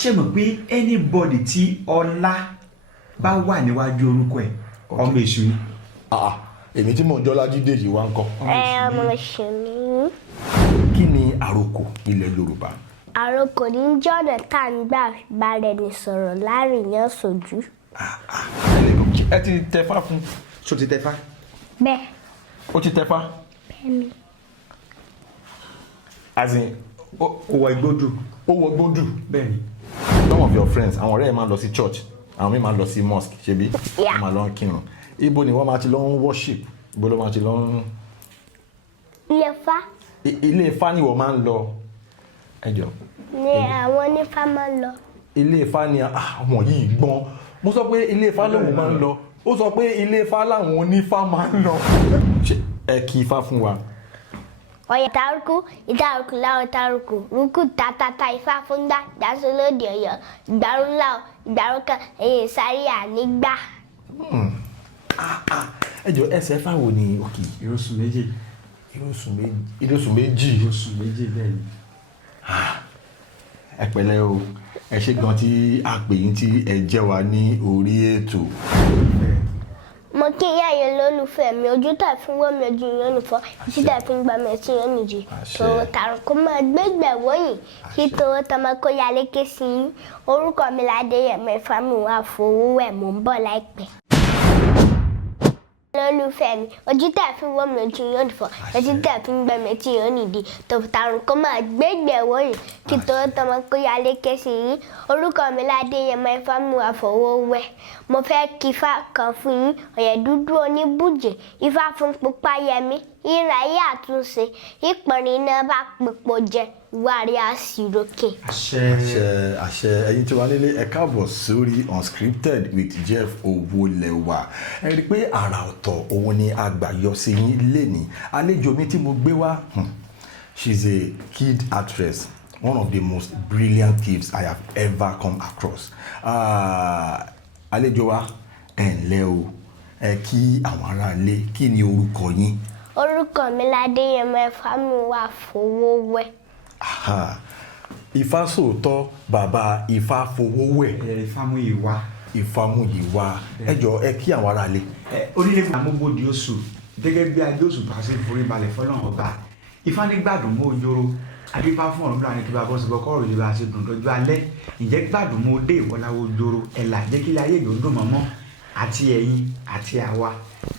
ṣé mọ̀ pé anybody tí ọlá bá wà níwájú orúkọ ẹ̀ ọmọ èṣù ni. èmi tí mò ń jọ́lá jíde yìí wá ń kọ́. ọmọ èṣù ni. kí ni àròkọ ilẹ̀ Yorùbá? Àròkọ ní jọ́nà tá à ń gbà bára ẹni sọ̀rọ̀ láàrin yẹn sójú. ẹ ti tẹfá fún. ṣó ti tẹfá? Bẹ́ẹ̀. ó ti tẹfá? Bẹ́ẹ̀ni. as in ó wọ igbódù. ó wọ gbódù. bẹ́ẹ̀ni. some of your friends àwọn ọ̀rẹ́ ẹ̀ máa lọ sí church àwọn míì máa lọ sí mosque ṣebí wọ́n máa lọ ń kírun ibo ni wọ́n máa ti lọ ń worship ibo ló máa ti lọ ń. Ilé Ifá. ilé Ifá ni wọ́n máa ń lọ ẹjọ́. Ni àwọn onífá máa ń lọ. ilé Ifá ni àwọn yìí gbọ́n mo sọ pé ilé Ifá lòun máa ń lọ ó sọ pé ilé Ifá làwọn onífá máa ń lọ. ẹ kí Ifá fún wa. Ọ̀yẹ̀ ìtàrúkú láwọn ìtàrúkú rúkú tàtàtà Ifá fúndà ìdásólódì Ọ̀yọ́ ìgbàrúnlá ìgbàrúkà èyí sáré ànígbà. ẹjọ́ ẹsẹ̀ Ifá wo ni òkè? ìrosùn méjì. ìrosùn méjì bẹ́ẹ̀ ni. ẹ pẹ̀lẹ́ o ẹ ṣé gan tí a pè yín tí ẹ jẹ́ wa ní orí ètò. Mo kí ìyá yẹn lólùfẹ́ mi ojú tà fún wọ́n mi ojú yẹn nìfọ́ ìṣí tà fún gbà mí ẹtí yẹn nìjì tòwó tààrùn kó máa gbégbẹ̀ wọ́yìn kí tòwó tọmọ kó ya lékè sí i orúkọ mi l'Adéyẹmọ Ifamuyiwa mò ń bọ̀ láìpẹ́. Lólùfẹ́ mi ojú tà fún wọ́n mi ojú yẹn nìfọ́ ẹtí tà fún gbà mí ẹtí yẹn nìjì tòwó tààrùn kó máa gbégbẹ̀ wọ́yìn kí tòwó tọmọ kó ya lékè sí i orúkọ mi l'Adéyẹmọ Ifamuyiwa mo fẹ́ kí Ifá kan fún yín ọ̀yẹ̀ dúdú oníbùjẹ́ Ifá fún pupa yẹmí ìráyé àtúnṣe ìpọ̀nrín náà bá pèpò jẹ ìwárí àṣìrókè. àṣẹ ẹ̀yin tí wà nílé ẹ káàbọ̀ sórí Unscripted with Jeff Owolewa. ẹ rí i pé àrà ọ̀tọ̀ òun ni àgbàyọ sí yín lénìí àlejò mi tí mo gbé wá she's a kid actress, one of the most brilliant thieves I have ever come across. Àlejò wa ẹ ǹlẹ́ o ẹ kí àwọn aráalé kí ni orúkọ yín? Orúkọ mi l'Adéyẹmọ Ifafowowe. Ifá sòótọ́ bàbá Ifafowowe. Ifamuyiwa. ẹ jọ̀ọ́ ẹ kí àwọn aráalé. onílé àmúgbòdì oṣù gẹ́gẹ́ bí adé oṣù tó a ṣe forí balẹ̀ fọlọ́run ọba Ifá ní gbàdùn mọ́ ojoro adífá fún ọ̀run láàrin kí bá bọ́ sí bọ́kọ́ òròlé bá ṣe dùn lọ́jọ́ alẹ́ ǹjẹ́ gbàdùn mọ́ dé ìwọ́láwọ́ ojoro ẹ̀là jẹ́ kí ayé ìjọ dùn mọ́mọ́ àti ẹ̀yin àti àwa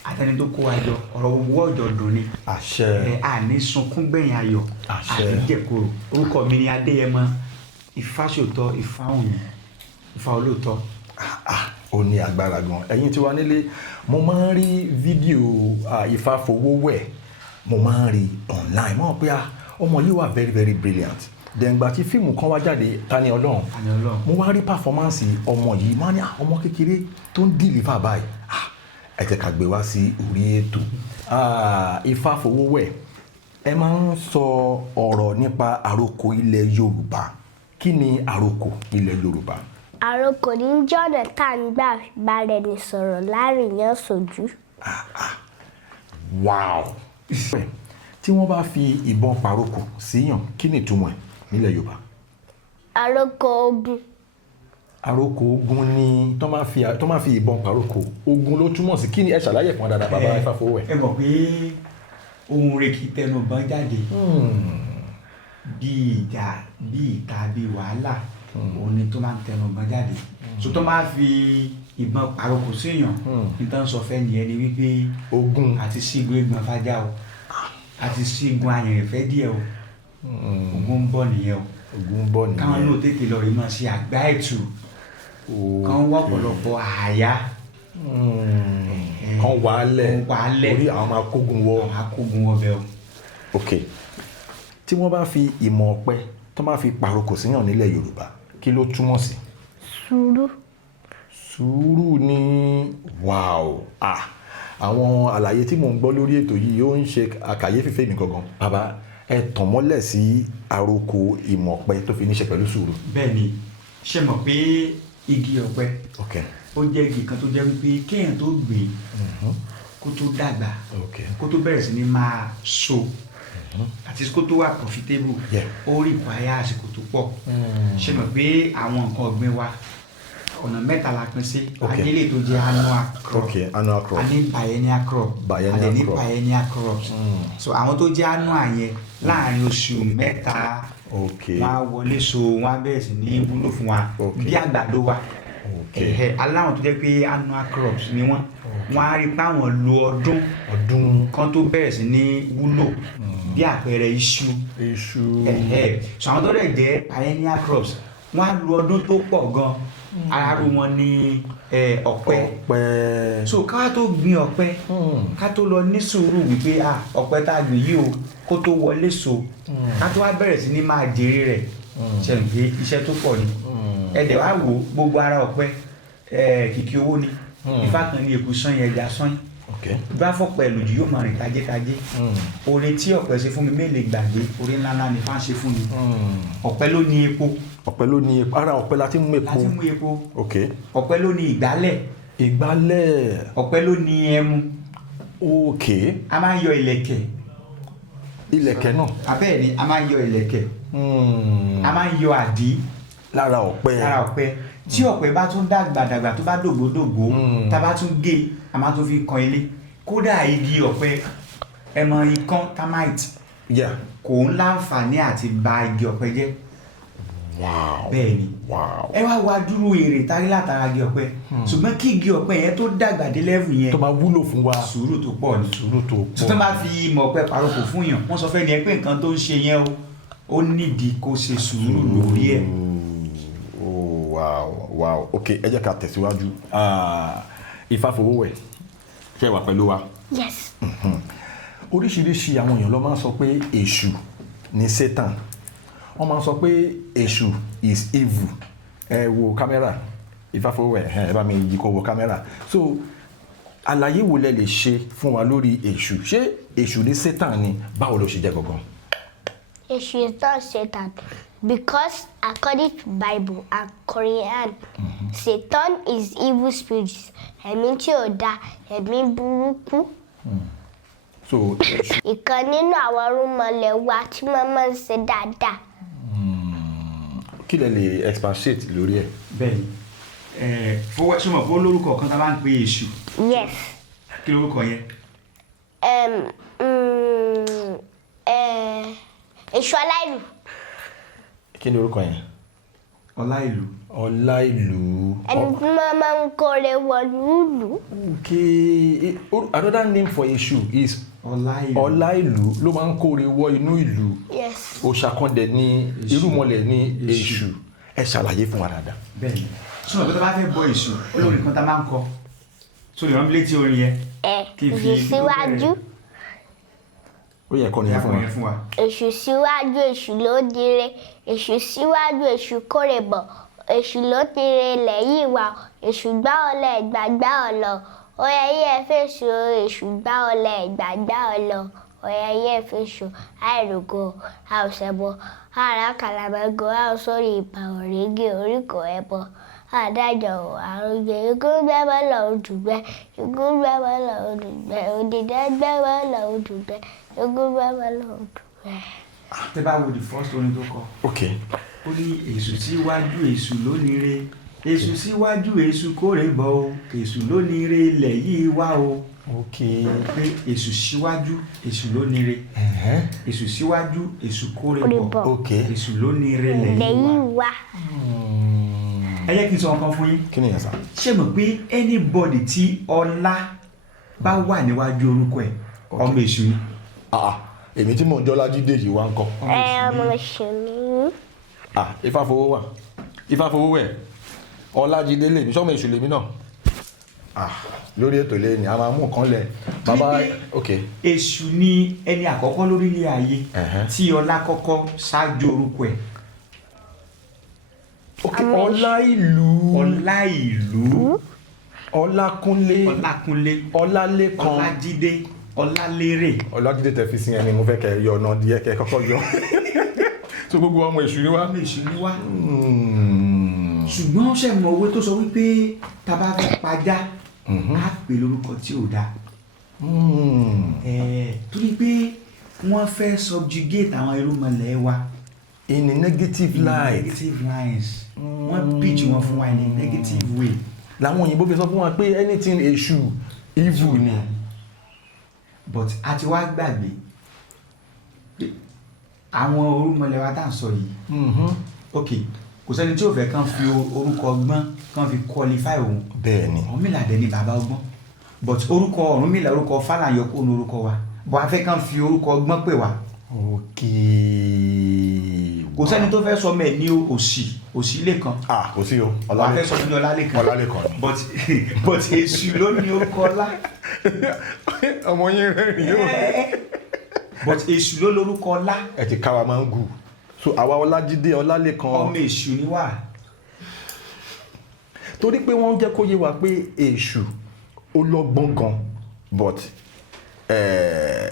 àtẹni tó kó wa jọ ọ̀rọ̀ gbogbo ọjọ́ dùn ni. àṣẹ. àní sunkún gbẹ̀yìn ayọ̀ àti jẹ̀kọ̀rọ̀ orúkọ mi ni Adéyẹmọ Ifásòótọ́ Ifá olóòótọ́. ó ní agbára gan ẹ̀yin tí wà nílé mo máa ń rí fídíò Ifafowowe mo máa ń rí online mo mọ̀ pé ọmọ yìí wà very very brilliant dẹ̀ǹgbà tí fíìmù kan wá jáde Tani Ọlọ́run mo wá rí pàfọ́mánsì ọmọ yìí máa ní ọmọ kékeré tó ń dìlífà báyìí ẹ jẹ́ ká gbé wá sí orí ètò. Ifafowowe ẹ máa ń sọ ọ̀rọ̀ nípa àròkọ ilẹ̀ Yorùbá kí ni àròkọ ilẹ̀ Yorùbá? Àròkọ ní jọ́nà tá à ń gbà bára ẹni sọ̀rọ̀ láàrin yẹn sójú. wow tí wọ́n bá fi ìbọn pàrokò síyàn kí ni ìtumọ̀ ẹ̀ nílẹ̀ Yorùbá? Àròkọ ogun. Àròkọ ogun ni tó máa fi ìbọn pàrokò ogun ló túmọ̀ sí kí ni ẹ ṣàlàyé fún wa dáadáa bàbá Ifafowowe. ẹ mọ̀ pé ohun rẹ̀ kì í tẹnu bọ́n jáde bí ìjà bí ìta bí wàhálà òun ni tó máa ń tẹnu bọ́n jáde so tó máa fi ìbọn pàrokò síyàn nítorí sọ fẹ́ nìyẹn ni wípé ogun àti sígun egbọn fájá o àti sígun àyànfẹ́ díẹ̀ o ogun ń bọ̀ nìyẹn o ogun ń bọ̀ nìyẹn káwọn náà tètè lọ rí mọ́ sí àgbá ètù kan wọ́ ọ̀pọ̀lọpọ̀ àyà kan wàálẹ̀ orí àwọn akógun wọ bẹ́ẹ̀ o. ok tí wọ́n bá fi ìmọ̀ ọ̀pẹ tó máa fi pàrokò síyàn nílẹ̀ Yorùbá kí ló túmọ̀ sí? Sùúrù. Sùúrù ni wow àwọn àlàyé tí mò ń gbọ́ lórí ètò yìí ó ń ṣe àkàyéfì fèmí gangan bàbá ẹ tàn mọ́lẹ̀ sí àròkọ ìmọ̀ ọ̀pẹ tó fi ní ṣe pẹ̀lú sùúrù. bẹ́ẹ̀ni ṣe mọ̀ pé igi ọ̀pẹ ó jẹ́ igi kan tó jẹ́ wípé kéèyàn tó gbìn kó tó dàgbà kó tó bẹ̀rẹ̀ sí ní máa so àti kó tó wà profitable ó rí ìpayà àsìkò tó pọ̀ ṣe mọ̀ pé àwọn nǹkan ọ̀gbìn wa ọ̀nà mẹ́ta la pín sí adélé tó jẹ́ annual crop a ní biennial crop a lè ní biennial crops so àwọn tó jẹ́ annual yẹn láàrin oṣù mẹ́ta wọ́n á wọlé so wọ́n á bẹ̀rẹ̀ sí ní wúlò fún wa bí àgbàdo wa aláwọn tó jẹ́ pé annual crops ni wọ́n á rí pé àwọn lo ọdún kan tó bẹ̀rẹ̀ sí ní wúlò bí àpẹẹrẹ iṣu so àwọn tó dẹ̀ jẹ́ biennial crops wọ́n á lo ọdún tó pọ̀ gan ara wọn ní ọ̀pẹ so ká tó gbin ọ̀pẹ ká tó lọ ní sùúrù wípé ọ̀pẹ tá a gbìn yìí o kó tó wọlé so ká tó wá bẹ̀rẹ̀ sí ní máa jèrè rẹ̀ ṣe ń gbé iṣẹ́ tó pọ̀ ni ẹ̀dẹ̀ wá wò gbogbo ara ọ̀pẹ kìkì owó ni Ifá kan ní eku sán ẹja sán bá fọ̀pẹ lòdì yóò máa rìn tajétajé oore tí ọ̀pẹ ṣe fún mi mélòó gbàgbé oore ńláńlá ni Ifá ṣe fún mi ọ̀pẹ ló ní epo ara ọ̀pẹ láti mú epo ọ̀pẹ ló ní ìgbálẹ̀ ọ̀pẹ ló ní ẹmu a máa ń yọ ìlẹ̀kẹ̀ náà abẹ́ẹ̀ ni a máa ń yọ ìlẹ̀kẹ̀ a máa ń yọ àdí lára ọ̀pẹ tí ọ̀pẹ bá tún dàgbà tó bá dògbòdògbò tá a bá tún gé a máa tún fi kan ilé kódà igi ọ̀pẹ ẹmọ ikán termite kò ń láǹfààní àti bà igi ọ̀pẹ jẹ́ bẹ́ẹ̀ ni ẹ wá dúró èrè tárí látara igi ọ̀pẹ ṣùgbọ́n kí igi ọ̀pẹ yẹn tó dàgbà dé level yẹn tó máa wúlò fún wa sùúrù tó pọ̀ ni tó máa fi ìmọ̀ ọ̀pẹ parọ́pò fún yàn wọ́n sọ fẹ́ ni ẹ pé nǹkan tó ń ṣe yẹn ó nídìí kó ṣe sùúrù lórí ẹ̀. Wow. Ok, ẹ jẹ́ ká tẹ̀síwájú. Ifafowowe ṣe wà pẹ̀lú wa. Yes. Oríṣiríṣi àwọn èèyàn ló máa ń sọ pé èṣù ni Satan. Wọ́n máa ń sọ pé èṣù is evil. Ẹ wo kámẹ́rà Ifafowowe ẹ bá mi yí kó wo kámẹ́rà. So àlàyé wo lẹ lè ṣe fún wa lórí èṣù? Ṣé èṣù ni Satan ni? Báwo ló ṣe jẹ́ gangan? Èṣù is not Satan. Because according to Bible and Quran, Satan is evil spirits. Ẹ̀mí tí ò dá, ẹ̀mí burúkú. So ìkan nínú àwọn rúmọlẹ̀ wa tí wọ́n máa ń ṣe dáadáa. Kí lẹ lè expatiate lórí ẹ̀? Bẹ́ẹ̀ni fọwọ́ súnmọ́ fún olórúkọ kan tá a máa ń pè èṣù. Yes. Kí lórúkọ yẹn? Èṣù Ọláìlú. Kí ni orúkọ yẹn? Ọláìlú. Ẹni tí wọ́n máa ń kórè wọ̀lú ìlú. Okay, another name for èṣù is Ọláìlú ló máa ń kórè wọ inú ìlú. Yes. Òṣàkàndẹ̀ ní irúmọlẹ̀ ní èṣù. Ẹ ṣàlàyé fún wa dáadáa. Bẹ́ẹ̀ni sọ̀rọ̀ pé tó bá fẹ́ bọ èṣù olórin kan tá a máa ń kọ sórí ìrànlẹ́ létí orin yẹn. Èṣù síwájú. Ó yẹ kọ́ ni fún wa. Èṣù síwájú èṣù ló dire, èṣù síwájú èṣù kórè bọ̀, èṣù ló dire lẹ́yìn wa, èṣù gbá ọlẹ̀ ìgbàgbá ọ̀lọ́, ọ̀yà yẹ fèsù èṣù gbá ọlẹ̀ ìgbàgbá ọ̀lọ́, ọ̀yà yẹ fèsù àìrògò àwòsẹ̀bọ̀, àrà kàlàmẹ́gò àwòsórí ìbà òrègé oríkò ẹ̀bọ, àdájọ́ àròjẹ ikún gbẹ́bọ́ lọ òdùgbẹ́, ikún gbẹ́bọ́ lọ òdùgbẹ́, òdìdẹ́ gbẹ́bọ́ lọ òdùgbẹ́. Tẹ́ bá wo the first orin tó kọ. Okay. Ó ní èṣù síwájú èṣù lónìire, èṣù síwájú èṣù kórè bọ̀ o, èṣù lónìire ilẹ̀ yìí wá o. Okay. Pé èṣù síwájú èṣù lónìire, èṣù síwájú èṣù kórè bọ̀, okay. Èṣù lónìire ilẹ̀ yìí wá. Ẹ jẹ́ kí n sọ nǹkan fún yín. Kí ni yẹn sá? Ṣé mọ̀ pé anybody tí ọlá bá wà níwájú orúkọ ẹ̀ ọmọ èṣù ni? Èmi tí mò ń jọ́lá jíde yìí wá ń kọ́. Ọmọ èṣù ni. Ifafowowe Ọlájídé lèmi sọ́mọ èṣù lèmi náà. Lórí ètò ilé ni a máa mú nǹkan lẹ̀. Bàbá èṣù ni ẹni àkọ́kọ́ lórílẹ̀ ayé tí ọlá kọ́kọ́ ṣáájú orúkọ ẹ̀. Ọláìlú. Ọlákúnlé. Ọlálékan. Ọlájídé tẹ fi sí ẹni mo fẹ́ kẹ́ yọ ọ̀nà díẹ̀ kẹ́ kọ́kọ́ yọ. So gbogbo ọmọ èṣù ni wá. Ṣùgbọ́n ṣe mọ owó tó sọ wípé tá bá fẹ́ pajá á pè lórúkọ tí ò dáa. Torí pé wọ́n fẹ́ subjugate àwọn irúnmọlẹ̀ wa in a negative light. negative lines wọ́n pitch wọn fún wa in a negative way. làwọn òyìnbó fi sọ fún wa pé anything èṣù evil ni. but a ti wá gbàgbé àwọn orúnmọlẹ̀ wa tá à ń sọ yìí ok kò sẹ́ni tí ò fẹ́ kàn fi orúkọ ọgbọ́n kàn fi qualify òun. bẹ́ẹ̀ni. Ọ̀rúnmìlà dẹ̀ ni bàbá ọgbọ́n but orúkọ Ọ̀rúnmìlà orúkọ Fálàyọ kó nu orúkọ wa bọ́ a fẹ́ kàn fi orúkọ ọgbọ́n pè wá. ok. kò sẹ́ni tó fẹ́ sọ mẹ́ ní òsì ilé kan. kò sí o. wà á fẹ́ sọ ní Ọlálékan. but èṣù ló ní orúkọ ọlá. ọmọ yín rẹ̀ rí o. but èṣù ló lórúkọ ọlá. ẹ ti ká wa máa ń gù so àwa Ọlájídé Ọlálékan. ọmọ èṣù ni wà. torí pé wọ́n jẹ́ kó yé wa pé èṣù ó lọ́gbọ́n gan but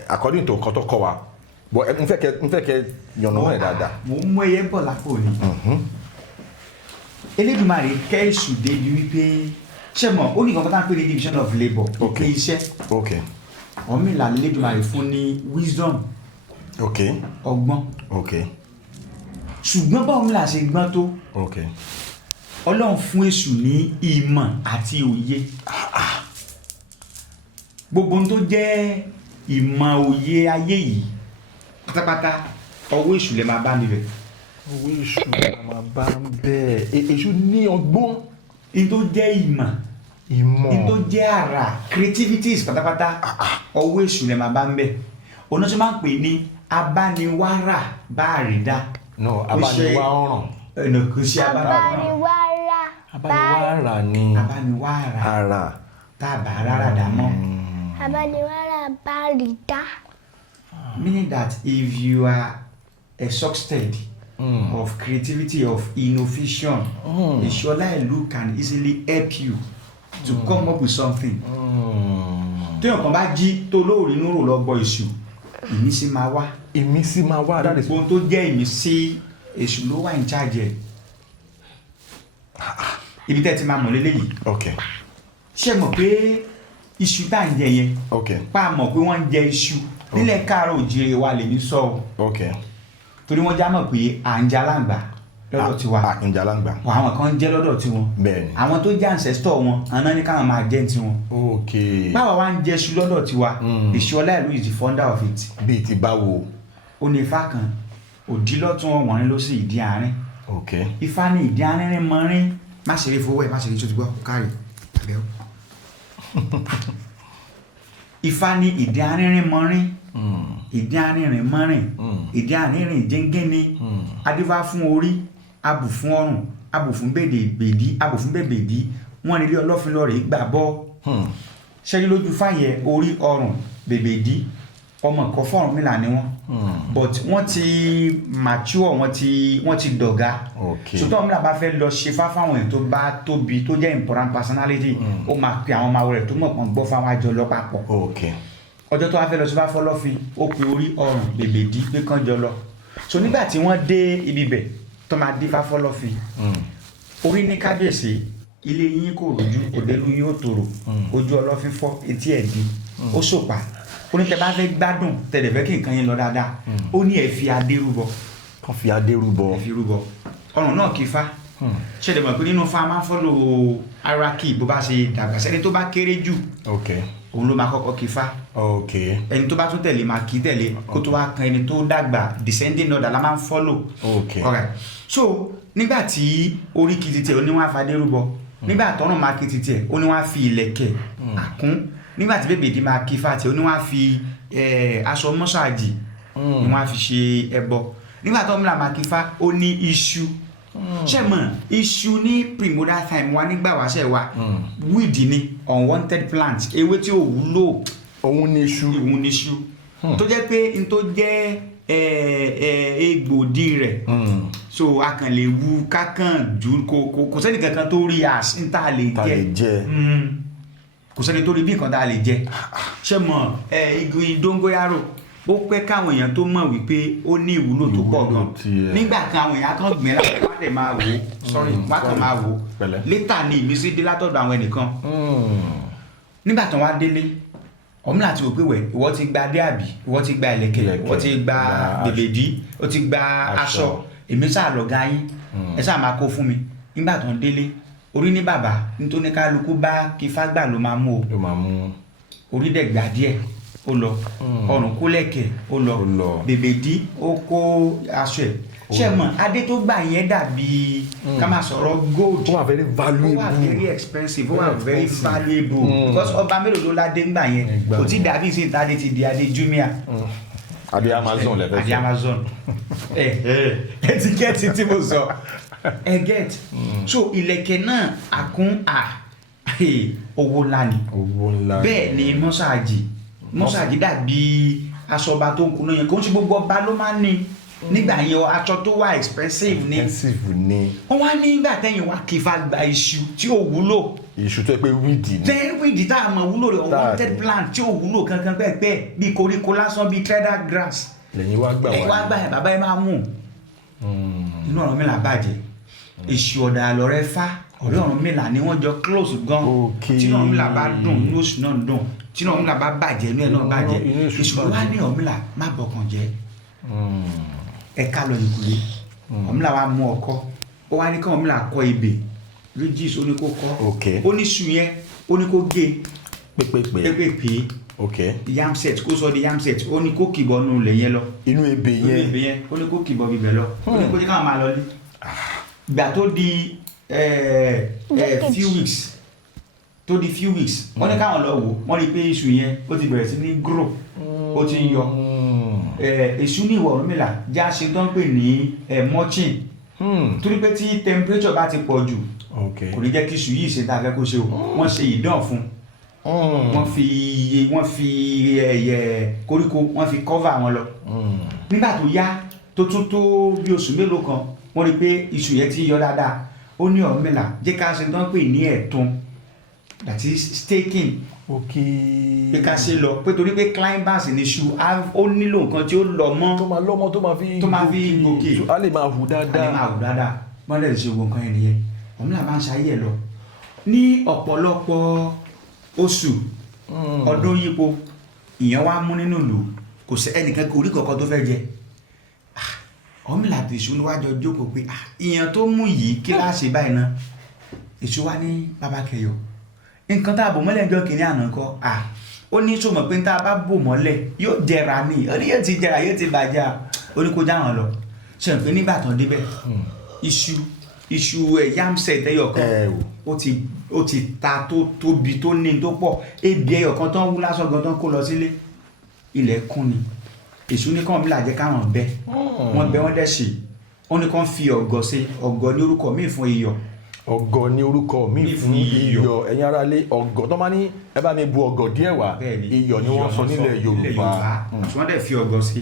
according to nǹkan tó kọ́ wa but n fẹ́ kẹ́ yànnà wọn dáadáa. mo ń mú ẹyẹ bọ̀ lápò ni. Elédùmarè kẹ́ èṣù débi wípé ṣé mọ̀ ó ní nǹkan tá à ń pè ní division of labour. ok iṣẹ́. ok. Ọ̀rúnmìlà Elédùmarè fún ní wisdom. ok. ọgbọ́n. ok. ṣùgbọ́n báwo Ọ̀rúnmìlà ṣe gbọ́n tó. ok. Ọlọ́run fún èṣù ní ìmọ̀ àti òye. gbogbo ohun tó jẹ́ ìmọ̀ òye ayé yìí pátápátá ọwọ́ èṣù lè máa bá níbẹ̀. ọwọ́ èṣù lè máa bá bẹ́ẹ̀ èṣù ní ọgbọ́n. in tó jẹ́ ìmọ̀ in tó jẹ́ àrà creativities pátápátá ọwọ́ èṣù lè máa bá ń bẹ̀. òun náà ṣe máa ń pè ní abániwárà bá àrídá. no abániwá ọ̀ràn. ẹnì kò sí abániwárà ni abániwárà ara tá a bá rárá dà mọ́. abániwárà bá àrídá. Meaning that if you are exhausted of creativity, of innovation, Ishola Elu can easily help you to come up with something. Téèyàn kan bá jí tó lóòrì inú rò lọ gbọ́ èṣù, ìmísí máa wá. ìmísí máa wá. Ohun tó jẹ́ ìmísí èṣù ló wà in charge ẹ̀. Ibi tẹ́ ti máa mọ̀ lélẹ́yìí. ok. Ṣé mọ̀ pé iṣu tá à ń jẹ yẹn? ok. Pa mọ̀ pé wọ́n ń jẹ iṣu. Nílẹ̀ Káàárọ̀ Oòjíire wa lèmi sọ o. ok. Torí wọ́n já mọ̀ pé à ń jẹ aláǹgbá lọ́dọ̀ tiwa. à ń jẹ aláǹgbá. Àwọn kan ń jẹ lọ́dọ̀ tiwọn. bẹ́ẹ̀ni. àwọn tó jẹ́ ancestor wọn àná ní káwọn máa jẹ́ tiwọn. ok. báwa wá ń jẹ iṣu lọ́dọ̀ tiwa Ìṣọ̀lá Ìlú is the founder of it. bíi ti báwo. ó ní Ifá kan òdì lọ́tún ọ̀wọ́n ló sì ìdí àárín. ok. Ifá ní ìdí àárín rẹ̀ mọ́rin má ṣe rí fowó ẹ̀ má ṣe rí tó ti gbọ́ kárí àbẹ̀wò. Ifá ní ìdí àárín rẹ̀ mọ́rin ìdí àárín mọ́rin ìdí àárín jẹ́ngẹ́ni adífá fún orí abù fún ọrùn abù fún bèbèdí abù fún bèbèdí wọ́n nílé ọlọ́fin lọ́ọ̀rẹ́ gbà bọ́ ṣẹ́rí lójú fáyẹ orí ọrùn bèbèdí ọmọ ẹ̀kọ́ fún Ọ̀rúnmìlà ni wọ́n but wọ́n ti mature wọ́n ti dọ̀gá ṣùgbọ́n Ọ̀rúnmìlà bá fẹ́ lọ ṣe fáwọn èèyàn tó bá tóbi tó jẹ́ important personality ó máa pe àwọn ọmọ rẹ̀ tó mọ̀ pọ̀ gbọ́ fáwọn àjọ lọ papọ̀ ọjọ́ tó wá fẹ́ lọ sí fáfọ́lọ́fin ó pe orí ọrùn bèbèdí pé kán jọ lọ so nígbà tí wọ́n dé ibi bẹ̀ tó máa dé fáfọ́lọ́fin orí ní kábíyèsí ilé yín kò rojú òdelu yín ó tòrò ojú ọlọ́fin fọ́ etí ẹ̀ di ó ṣòpá ó ní tẹ bá fẹ́ gbádùn tẹ̀lé fẹ́ kí nǹkan yín lọ dáadáa ó ní ẹ fi adé rúbọ. kàn fi adé rúbọ. ẹ fi rúbọ ọrùn náà kì í fa ṣẹlẹ̀ mọ̀ pé nínú fa máa ń fọ́lò hierarchy bó bá ṣe dàgbà sẹ́ni tó bá kéré jù òun ló máa kọ́kọ́ kì í fa ẹni tó bá tún tẹ̀lé máa kì í tẹ̀lé kó tó wá kan ẹni tó dàgbà descending order la máa ń fọ́lò. alright so nígbà tí orí kì í ti tẹ̀ ó ní wọ́n á fa adé rúbọ nígbà tọ́rùn máa kì í ti tẹ̀ ó ní wọ́n á fi ìlẹ̀kẹ̀ àkún nígbà tí bèbèdí máa kí fàtí ó ní wọ́n á fi aṣọ mọ́ṣáàjì ni wọ́n á fi ṣe ẹbọ nígbà tó Ọ̀rúnmìlà máa kí fá ó ní iṣu ṣe mọ̀ iṣu ní primordial time wa nígbà wáṣẹ̀ wa weed ni unwanted plant ewé tí ò wúlò òun ní iṣu tó jẹ́ pé n tó jẹ́ egbòdì rẹ̀ so a kàn lè wu kákan jù kò sẹ́ni kankan tó rí as n ta lè jẹ kò sẹ́ni tó rí bí nǹkan tá a lè jẹ ṣé mọ̀ igi dóngóyárò ó pẹ́ káwọn èèyàn tó mọ̀ wípé ó ní ìwúlò tó pọ̀ gan nígbà kan àwọn èèyàn kan gbìn láti wá dẹ̀ máa wò wá kàn máa wò létà ní ìmísí dé látọ̀dọ̀ àwọn ẹnìkan nígbà tán wá délé Ọ̀rúnmìlà ti wò pé wẹ̀ ìwọ ti gba adé àbí ìwọ ti gba ìlẹ̀kẹ̀ ìwọ ti gba bèbèdí ó ti gba aṣọ èmi sáà lọ̀gá yín ẹ sáà máa kó fún mi nígbà tó ń délé orí ní bàbá nítorí kálukú bá kí fágbà ló máa mú o orí dẹ̀ gbà díẹ̀ ó lọ ọrùn kó lẹ̀kẹ̀ ó lọ bèbèdí ó kó aṣọ ẹ̀ ṣe mọ̀ adé tó gbà yẹn dàbí ká máa sọ̀rọ̀ gold ó wà very valuable ó wà very expensive ó wà very valuable because ọba mélòó ló ládé ńgbà yẹn kò tí dàbí sí ìtàdé ti di adé Jumia adé Amazon lẹ́fẹ̀ẹ́ adé Amazon ẹtikẹ́tì tí mo sọ ẹ get so ìlẹ̀kẹ̀ náà àkún owó ńlá ni bẹ́ẹ̀ ni mọ́sáàjì dàbí aṣọ ọba tó ń kun náà yẹn kò ń ṣe gbogbo ọba ló máa ń ní nígbà yẹn aṣọ tó wà expensive ni wọ́n wá nígbà tẹ́yìn wá kí fa gba iṣu tí ò wúlò iṣu tó pé wíìdì ni wíìdì tá a mọ̀ wúlò rẹ̀ unwanted plant tí ò wúlò kankan pẹ́ẹ́pẹ́ bíi koríko lásán bíi trader grass lẹ́yìn wá gbà yẹn bàbá yẹn máa mú inú Ọ̀rúnmìlà bàjẹ́ èṣù ọ̀dà àlọ́rẹ́ fá ọ̀rẹ́ Ọ̀rúnmìlà ni wọ́n jọ close gan tí Ọ̀rúnmìlà bá dùn ní oṣù náà dùn tí Ọ̀rúnmìlà bá bàjẹ́ inú ẹ̀ náà bàjẹ́ èṣù wá ní Ọ̀rúnmìlà má bọkàn jẹ́ ẹ̀ka lọ nìkúlé Ọ̀rúnmìlà wa mú ọkọ́ ó wá ní kí Ọ̀rúnmìlà kọ́ ebè rígis ó ní kó kọ́ ó ní sùn yẹn ó ní kó gé pépépé yamset kó sọ di yamset ó ní kó kìbọ̀ nù lẹ̀ yẹn lọ inú ebè yẹn ó ní kó kìbọ̀ bíbẹ̀ lọ ó ní kó jẹ́ káwọn máa lọ ní ìgbà tó di few weeks wọ́n ní káwọn lọ wò wọ́n rí pé iṣu yẹn ó ti bẹ̀rẹ̀ sí ní grow ó ti ń yọ èṣù ní ìwọ̀ Ọ̀rúnmìlà já ṣe tó ń pè ní mulching torí pé tí temperature bá ti pọ̀ jù kò ní jẹ́ kí iṣu yìí ṣe tá a fẹ́ kó ṣe o wọ́n ṣe ìdán fún wọ́n fi koríko wọ́n fi cover wọn lọ nígbà tó yá tó tún tó bí oṣù mélòó kan wọ́n rí pé iṣu yẹn ti yọ dáadáa ó ní Ọ̀rúnmìlà jẹ́ ká ṣe tó ń pè ní ẹ̀tún that is staking pé ká ṣe lọ pé torí pé climbers ní iṣu ó nílò nǹkan tí ó lọ mọ́ tó máa fi gòkè a lè máa hù dáadáa wọ́n lè ṣe gbogbo nǹkan yẹn nìyẹn Ọ̀rúnmìlà máa ń ṣayé ẹ̀ lọ ní ọ̀pọ̀lọpọ̀ oṣù ọdún yípo ìyẹn wá mú nínú ìlú kò sí ẹnìkan orí kọ̀ọ̀kan tó fẹ́ jẹ Ọ̀rúnmìlà àti èṣù ló wá jọ jókòó pé ìyẹn tó mú yìí kí láṣẹ báyìí ná èṣù wá ní bàbá kẹyọ nǹkan tá a bò mọ́lẹ̀ ọjọ́ kìíní àná kọ́ ó ní sọ̀mọ̀ pé tá a bá bò mọ́lẹ̀ yóò jẹrà ní ó ní yóò ti jẹrà yóò ti bàjẹ́ ó ní kó jáwọn lọ ṣe pé nígbà tán débẹ̀ iṣu yamset ẹyọ kan ó ti ta tó tóbi tó ní tó pọ̀ ebi ẹyọ kan tán wú lásán gan tán kó lọ sílé ilẹ̀ kún ni èṣù ní kàn bí làjẹ́ káwọn bẹ́ wọ́n bẹ́ wọ́n dẹ̀ ṣe wọ́n ní kàn fi ọ̀gọ̀ sí ọ̀gọ̀ ní orúkọ míì fún iyọ̀ ọ̀gọ̀ ní orúkọ míì fún iyọ̀ ẹ̀yin ará lé ọ̀gọ̀ tó máa ní ẹ bá mi bu ọ̀gọ̀ díẹ̀ wá iyọ̀ ni wọ́n sọ nílẹ̀ Yorùbá wọ́n dẹ̀ fi ọ̀gọ̀ sí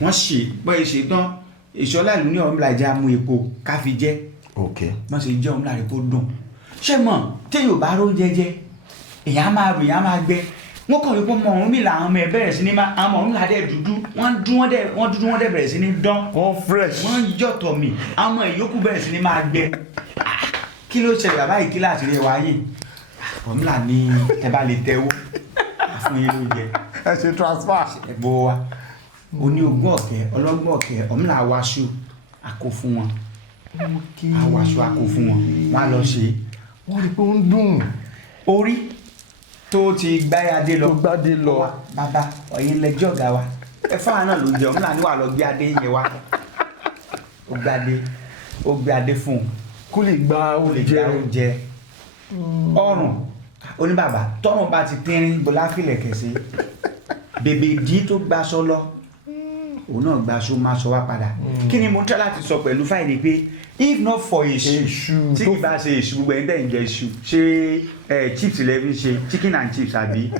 wọ́n ṣe bọ́ ṣe tán ìṣọ́lá ìlú ní Ọ̀rúnmìlà já mú epo ká fi jẹ wọ́n ṣe jẹ́ Ọ̀rúnmìlà rẹ̀ kó dùn ṣé mọ̀ téèyàn bá ró jẹjẹ èèyàn máa rò èèyàn máa gbẹ wọ́n kàn wípé ọmọ Ọ̀rúnmìlà àwọn ọmọ ẹ̀ bẹ̀rẹ̀ sí ní máa àwọn Ọ̀rúnmìlà dẹ̀ dúdú wọ́n dẹ̀ bẹ̀rẹ̀ sí ní dán wọ́n fresh wọ́n yọ̀tọ̀ mi àwọn ọmọ ìyókù bẹ̀rẹ̀ sí ní máa gbẹ kí ló ṣẹlẹ̀ bàbá yìí kí láti rí ẹ wáyé Ọ̀rúnmìlà ní ẹ bá lè tẹ́wọ́ fún yín ló jẹ ẹ ṣe transfer ẹ̀bọ̀ wa oní ogún ọ̀kẹ́ ọlọ́gbọ̀n ọ̀kẹ́ Ọ̀rúnmìlà wáṣọ àkó fún wọn àwàṣọ àkó fún wọn wọn á lọ ṣe wọ́n rí pé ó ń dùn orí tó ti gbáyàdé lọ bàbá ọ̀yìn lẹ́jọ́ ọ̀gá wa ẹ fáwọn náà ló jẹ Ọ̀rúnmìlà ní wà lọ gbé adé yẹn wá ó gbé adé fún un kó lè gba oúnjẹ ọrùn oníbàbà tọrùn bá ti tínrín bọlá fìlẹ̀ kẹsí bèbè ìdí tó gbaṣọ lọ òun náà gbaṣọ máa sọ wá padà kí ni mo ń tẹ́ láti sọ pẹ̀lú fáìlì pé if not for èṣù tí kì bá ṣe èṣù gbogbo ẹni tẹ́ ń jẹ èṣù ṣe chips lẹ́bí ṣe chicken and chips àbí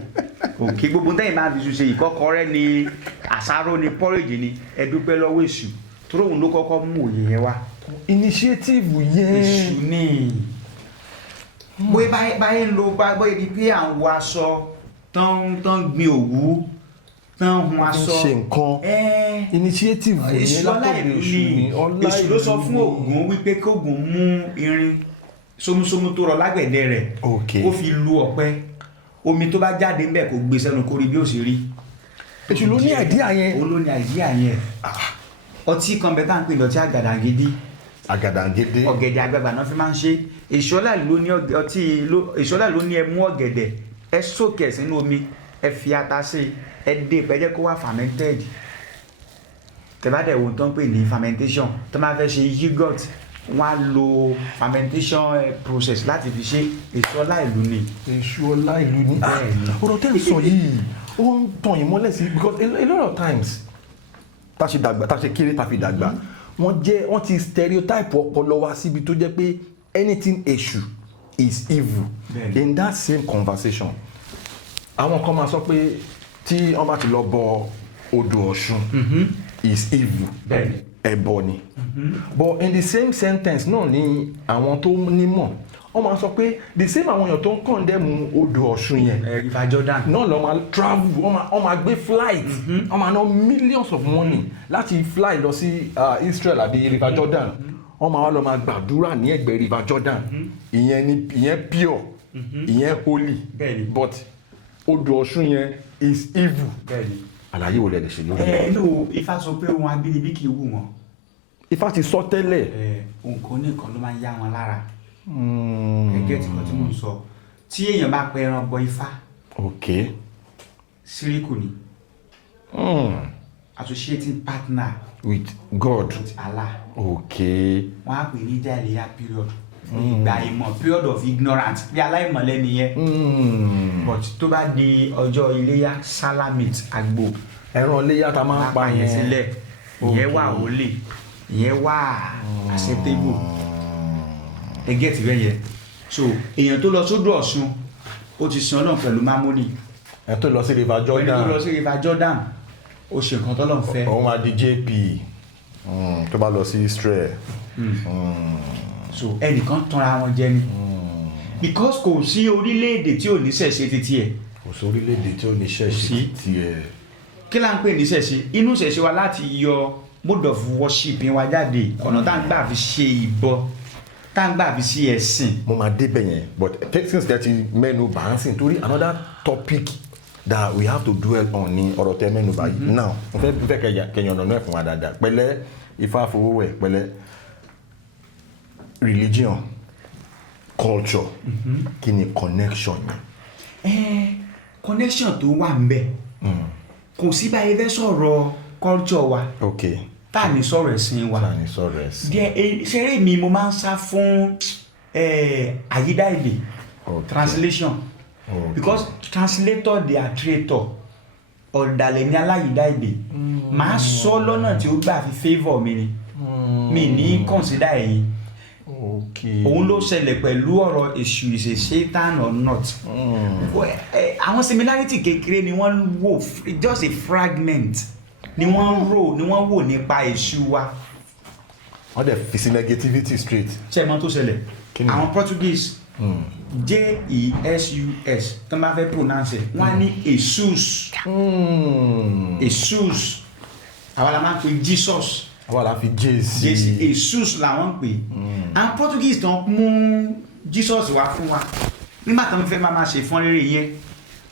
òkè gbogbo tẹ́yìn máa fi ṣu ṣe ìkọ́kọrẹ́ ni àsáró ni porridge ni ẹ dúpẹ́ lọ́wọ́ èṣù tó lóun ló kọ́kọ́ mú òye yẹn wá initiative yẹn èṣù ni bóyá báyìí ń lo bóyá di pé à ń wọ aṣọ tán gbin òwú tán hun aṣọ ṣe nǹkan initiative yẹn látọ̀dọ̀ èṣù ni èṣù ló sọ fún Ògún wípé kí Ògún mú irin sómúsómú tó rọ lágbẹ̀dẹ rẹ̀ kó fi lu ọ̀pẹ omi tó bá jáde ńbẹ̀ kò gbé sẹ́nu kó rí bí ó ṣe rí. èṣù ló ní àìdíà yẹn. òun ló ní àìdíà yẹn. ọtí kan bẹ tá à ń pè lọtí àgàdàǹgédé. àgàdàǹgédé. ọ̀gẹ̀dẹ̀ àgbagbà náà fi máa ń ṣe. èṣọ́lá ló ní ọtí èṣọ́lá ló ní ẹ mú ọ̀gẹ̀dẹ̀ ẹ sókè sínú omi ẹ fi ata sí ẹ dé pẹ́jẹ́ kó wá fermented. tẹ̀bádẹ̀ wo tó ń pè ní fermentation tó máa fẹ́ ṣe yogurt wọ́n á lo fermentation process láti fi ṣe èṣọ́lá ìlú ni. èṣọ́lá ìlú ni. ọ̀rọ̀ tẹ́ ń sọ yìí ó ń tàn yín mọ́lẹ̀ sí because a lot of times tá ṣe kéré tá fi dàgbà wọ́n ti stereotype ọpọlọ wa síbi tó jẹ́ pé anything èṣù is evil. In that same conversation àwọn kan máa sọ pé tí wọ́n bá ti lọ bọ odò Ọ̀ṣun is evil ẹbọ ni but in the same sentence náà ni àwọn tó nímọ̀ wọ́n máa sọ pé the same àwọn èèyàn tó ń condemn odò Ọ̀ṣun yẹn River Jordan náà lọ máa travel wọ́n máa gbé flight wọ́n máa ná millions of money láti fly lọ sí Israel àbí River Jordan wọ́n máa wá lọ máa gbàdúrà ní ẹ̀gbẹ́ River Jordan ìyẹn pure ìyẹn holy but odò Ọ̀ṣun yẹn is evil. àlàyé wo lẹ lè ṣe lórí ẹ. inú Ifá sọ pé ohun abínibí kì í wù wọ́n. Ifá ti sọ tẹ́lẹ̀. nǹkan oníkan ló máa ń yá wọn lára. ẹgẹ́ tí wọ́n ti mú sọ tí èèyàn bá pẹ ẹran bọ Ifá. ok. síríkù ni. associating partner. with God. with Allah. ok. wọ́n á pè ní jàìlíyà period. ìgbà ìmọ̀ period of ignorance bí aláìmọ̀lẹ́ nìyẹn. but tó bá di ọjọ́ iléyá salamit àgbò. ẹran iléyá ta máa ń pa yẹn sílẹ̀ ìyẹn wà wọlé ìyẹn wà acceptable. ẹ get bẹ́ẹ̀ yẹn so èèyàn tó lọ sódò Ọ̀ṣun ó ti sin Ọlọ́run pẹ̀lú mamoni. ẹ tó lọ sí River Jordan. ẹni tó lọ sí River Jordan ó ṣe nǹkan tó lọ́n fẹ́. òun máa di JP tó bá lọ sí Israel. so ẹnìkan tanra wọn jẹ ni because kò sí orílẹ̀-èdè tí ò ní ṣẹ̀ṣe títí ẹ̀. kò sí orílẹ̀-èdè tí ò ní ṣẹ̀ṣe títí ẹ̀. kí là ń pè ní ṣẹ̀ṣe inú ṣẹ̀ṣe wa láti yọ mode of worship wa jáde ọ̀nà tá à ń gbà fi ṣe ìbọ tá à ń gbà fi ṣe ẹ̀sìn. mo máa débẹ̀ yẹn but since that mẹ́nu bá ń sìn torí another topic that we have to dwell on ní ọ̀rọ̀ tẹ mẹ́nu báyìí now mo fẹ́ kẹyàn ọ̀nà náà fún wa dáadáa pẹ̀lẹ́ Ifá Ifafowowe pẹ̀lẹ́ religion culture kí ni connection yẹn. connection tó wà ń bẹ kò sí báyìí fẹ́ sọ̀rọ̀ culture wa tá à ní sọ̀rọ̀ ẹ̀sìn wa ṣeré mi mo máa ń sá fún àyídáìlè translation because translator they are traitor ọ̀dàlẹ̀ ní aláyídáìlè máa sọ lọ́nà tí ó gbà fi favour mi ni mi ní consider ẹ̀yin. òun ló ṣẹlẹ̀ pẹ̀lú ọ̀rọ̀ èṣù is a Satan or not. àwọn similarity kékeré ni wọ́n wò just a fragment ni wọ́n wò nípa èṣù wa. wọ́n dẹ̀ fi sí negativity straight. ṣé ẹ mọ̀ tó ṣẹlẹ̀ àwọn Portuguese Jesus tó máa fẹ́ pronounce wọ́n á ní Jesus Jesus àwa la máa ń pè Jesus. àwa la fi jésì Jesus làwọn ń pè àwọn Portuguese tó ń mú Jesus wá fún wa nígbà tó ń fẹ́ máa ṣe fún rere yẹn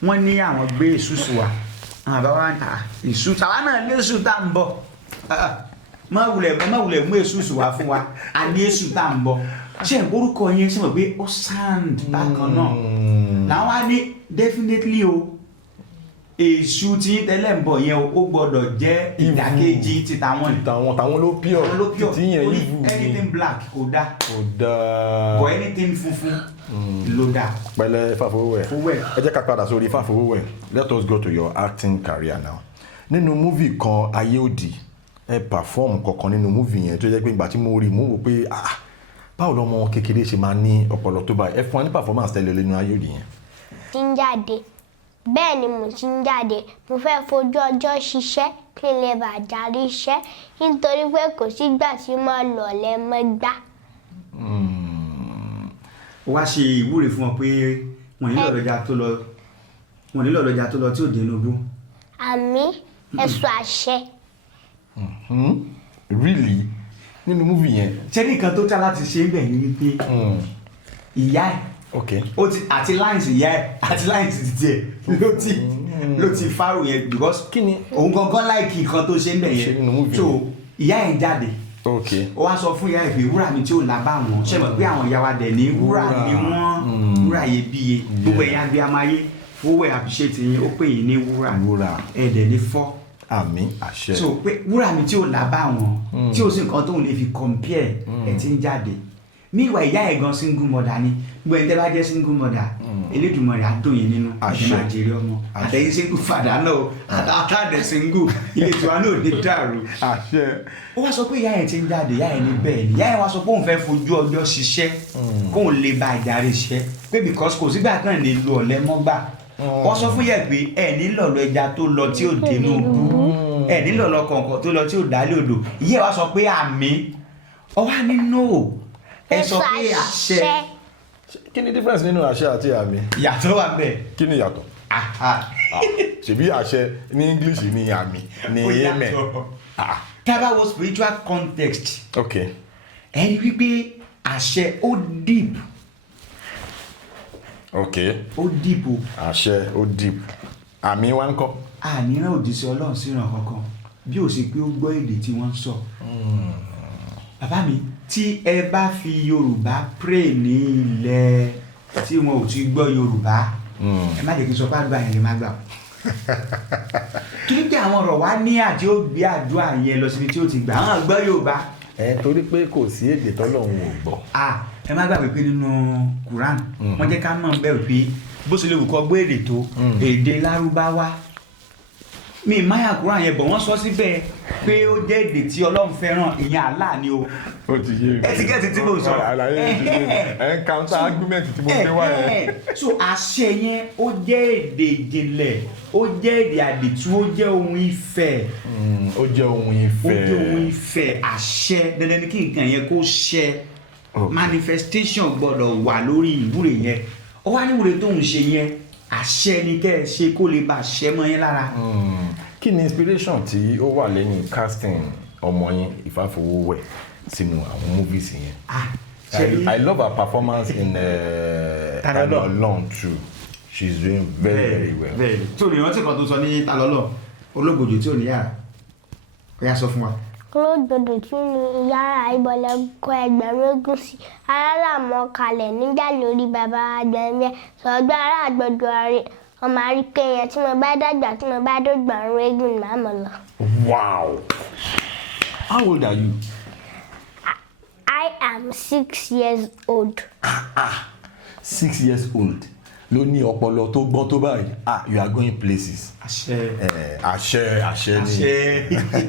wọ́n ní àwọn gbé Jesus wá àwọn àbá wa ń ta Jesus àwa náà lé Jesus tá ń bọ̀ má wulẹ̀ mú Jesus wá fún wa a ní Jesus tá ń bọ̀ ṣe ìgbórúkọ yẹn ṣe mọ̀ pé ó sound bákan náà làwọn á ní definitely o èṣù tí tẹ́lẹ̀ ń bọ̀ yẹn ó gbọ́dọ̀ jẹ́ ìdàkejì ti tàwọn ló pure tí yẹn evil anything black kò dá but anything funfun ló dá. pẹ̀lẹ́ Ifafowowe ẹ jẹ́ ká padà sórí Ifafowowe let us go to your acting career now nínú movie kan ayé òdì ẹ perform kankan nínú movie yẹn tó jẹ́ pé ìgbà tí mo rí mo wò pé báwo lọmọ kékeré ṣe máa ní ọpọlọ tó báyìí ẹ fún wa ní performance tẹ́lẹ̀ nínú ayé òdì yẹn. ti ń jáde bẹ́ẹ̀ ni mo ti ń jáde mo fẹ́ fojú ọjọ́ ṣiṣẹ́ kí n lè bàa darí iṣẹ́ nítorí pé kò sígbà tí mo lọ lẹ́mọ́gbá. wá ṣe ìwúre fún ọ pé wọ́n nílò ọlọ́jà tó lọ tí ò dé inú. àmì ẹ̀sùn àṣẹ. really nínú múvì yẹn. ṣé nìkan tó tá láti ṣe ń bẹ̀ ní wípé ìyá ẹ̀ okay ó ti àti lines ìyá ẹ̀ àti lines ti tiẹ̀ ló ti fárò yẹn because kíni òun gangan láìkí nǹkan tó ṣe ń bẹ̀ yẹn so ìyá ẹ̀ ń jáde okay ó wá sọ fún ìyá ẹ̀ pé wúrà mi tí ò lábà wọn ṣe mọ̀ pé àwọn ìyá wa dẹ̀ ní wúrà ni wọ́n wúrà iyebíye gbogbo ẹ̀yà bí amáyé fowó ẹ̀ àbíṣe ti yín ó pè yín ní wúrà ẹ̀ dẹ̀ ní fọ́ àmín àṣẹ so pé wúrà mi tí ò lábà wọn tí ò sí nǹkan tóun lè fi compare ẹ̀ ti ń jáde míwà ìyá ẹ̀ gan single mother ni gbogbo ẹni tẹ́ bá jẹ́ single mother Elédùmarè á dùn yín nínú àti máa jèrè ọmọ àtẹ̀yìn single father náà àtàdé single ilé tiwa náà dé dàrú. ó wá sọ pé ìyá ẹ̀ ti ń jáde ìyá ẹ̀ ní bẹ́ẹ̀ ni ìyá ẹ̀ wá sọ pé òun fẹ́ fojú ọjọ́ ṣiṣẹ́ kóun lè ba ìdarí iṣẹ́ pé because kò sígbà kan lè lo ọ̀lẹ mọ́gbà wọ́n sọ fún yẹ pé ẹ̀ nílò lọ ẹja tó lọ tí ò dénú bú ẹ̀ nílò lọ kọ̀ọ̀kan tó lọ tí ò dálé odò ìyá ẹ̀ wá sọ pé àmì ọwá nínú ẹ sọ pé àṣẹ. kí ni difference nínú àṣẹ àti àmì. ìyàtọ̀ wà bẹ́ẹ̀. kí ni ìyàtọ̀. ṣebí àṣẹ ní English ní àmì ní amen. tá a bá wo spiritual context. okay. ẹ rí wípé àṣẹ ó deep. okay. ó deep o. àṣẹ ó deep. àmì wa ń kọ́. àníyàn òjíṣẹ́ Ọlọ́run síran kankan bí ó sì pé ó gbọ́ èdè tí wọ́n ń sọ. bàbá mi tí ẹ bá fi Yorùbá pray ní ilẹ̀ tí wọn ò ti gbọ́ Yorùbá ẹ má jẹ́ kí n sọ pé àdúrà yẹn lè má gbà o. torí pé àwọn ọ̀rọ̀ wa ní àti ó gbé àdúrà yẹn lọ síbi tí ó ti gbà àwọn gbọ́ Yorùbá. torí pé kò sí èdè tọ́lọ́run ò gbọ́. ẹ má gbàgbé pé nínú Quran wọ́n jẹ́ ká mọ̀ bẹ́ẹ̀ pé bó ṣe lè wù kọ́ gbé èdè tó èdè Lárúbáwá mi máyà Quran yẹn bọ̀ wọ́n sọ síbẹ̀ pé ó jẹ́ èdè tí Ọlọ́run fẹ́ràn ìyẹn Allah ni o. ó ti yé mi ẹ ti gẹ́tì tí mo sọ. àlàyé ti yé mi ẹ ń counter argument tí mo gbé wá yẹn. so àṣẹ yẹn ó jẹ́ èdè ìjìnlẹ̀ ó jẹ́ èdè àdìtú ó jẹ́ ohun ìfẹ́. ó jẹ́ ohun ìfẹ́. ó jẹ́ ohun ìfẹ́ àṣẹ dandan ni kí nǹkan yẹn kó ṣẹ manifestation gbọ́dọ̀ wà lórí ìwúre yẹn ó wá ní ìwúre tó ń ṣe yẹn àṣẹ ni kẹ́ ẹ ṣe kó lè bá ṣẹ mọ́ yín lára. kí ni inspiration tí ó wà lẹ́yìn casting ọmọ yín Ifafowowe sínú àwọn movies yẹn. I love her performance in Hollyland too. She's doing very well. tí o lè rántí kan tó sọ ní Talọ́lọ́ olóògbòjò tí ò ní yàrá ó yá sọ fún wa. olóògbòjò tí ní yàrá ìbọ̀lẹ̀ kọ ẹgbẹ̀rún ogún sí alálàmọ́ kalẹ̀ nígbà lórí bàbá àgbẹ̀mí sọ̀gbọ́n ará àgbọ̀dọ̀ ààrẹ ọmọ àríkè yẹn tí mo bá dàgbà tí mo bá dọ̀gbà ń régùn ní màmá lọ. Wow. How old are you? I am 6 years old. 6 years old. Ló ní ọpọlọ tó gbọ́n tó báyìí. You are going places. Àṣẹ ni.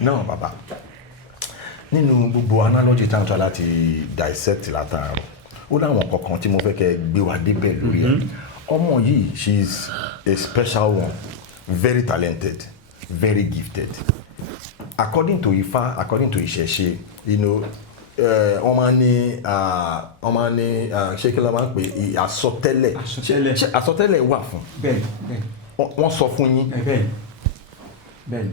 No, bàbá. Nínú gbogbo analogy tá à ń tọ́ láti dissect látàárọ̀, ó láwọn kankan tí mo fẹ́ kẹ́ gbé wa débẹ̀ lórí ẹ̀. Ọmọ yìí, she is a special one, very talented, very gifted. According to Ifa, according to Ìṣẹ̀ṣe, wọ́n máa ní ṣé kí ló máa ń pè àsọtẹ́lẹ̀. ṣé àsọtẹ́lẹ̀ wà fún. bẹ́ẹ̀. wọ́n sọ fún yín. bẹ́ẹ̀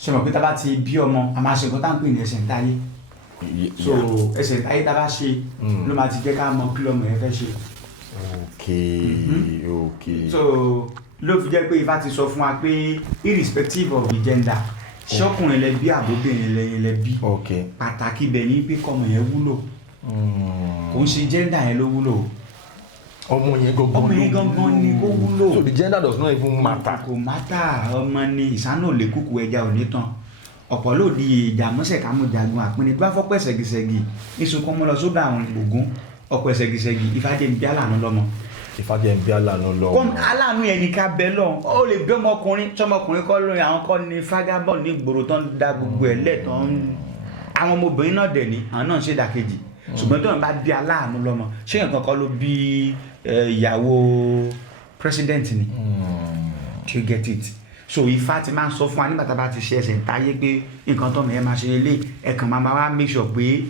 ṣe mọ̀ pé tá a bá ti bí ọmọ a máa ṣe nǹkan tá à ń pè ní ẹsẹ̀ ńtáyé so ẹsẹ̀ ńtáyé tá a bá ṣe ló máa ti jẹ́ ká mọ kí lọ́mọ yẹn fẹ́ ṣe. okay. so ló fi jẹ́ pé Ifá ti sọ fún wa pé irrespective of the gender ṣọkùnrin lẹ bí àbóbìnrin lẹ bí pàtàkì bẹ̀ ní pé kọ́mọ yẹn wúlò kò ń ṣe gender yẹn ló wúlò ọmọ yẹn gangan ni kó wúlò so the gender does not even matter. kò matter ọmọ ni ìsáná ò lè kúkú ẹja ò ní tán ọ̀pọ̀ ló di ìjà mọ́sẹ̀ ká mú jagun àpínní tó bá fọ́ pẹ̀sẹ̀gìsẹ̀gì ìsunkún mọ́ lọ sódà àwọn Ògún ọ̀pọ̀ ẹ̀sẹ̀gìsẹ̀gì Ifá jẹ́ ń bí àlànà lọ́mọ. Ifá jẹ́ ń bí àlànà lọ́mọ. kọ́m aláàánú yẹn ní ká bẹ́ lọ ó lè bí ọmọkùnrin tọmọkùnrin kọ́ lóyún àwọn kọ́ ní fagabọ́ ní ìgboro tó ń da gbogbo ẹ̀ lẹ̀ tó ń àwọn ọmọbìnrin náà dẹ̀ ní àwọn náà ń ṣe dàkejì ṣùgbọ́n tó ń bá bí aláàánú lọ́mọ ṣé nǹkan kan ló bí ìyàwó president ni you get it so Ifá ti máa ń sọ fún wa nígbà tá a bá ti ṣe ẹsẹ̀ táyé pé nǹkan tó mẹ́ẹ̀ máa ṣe lélẹ̀ ẹ̀kan máa wá make sure pé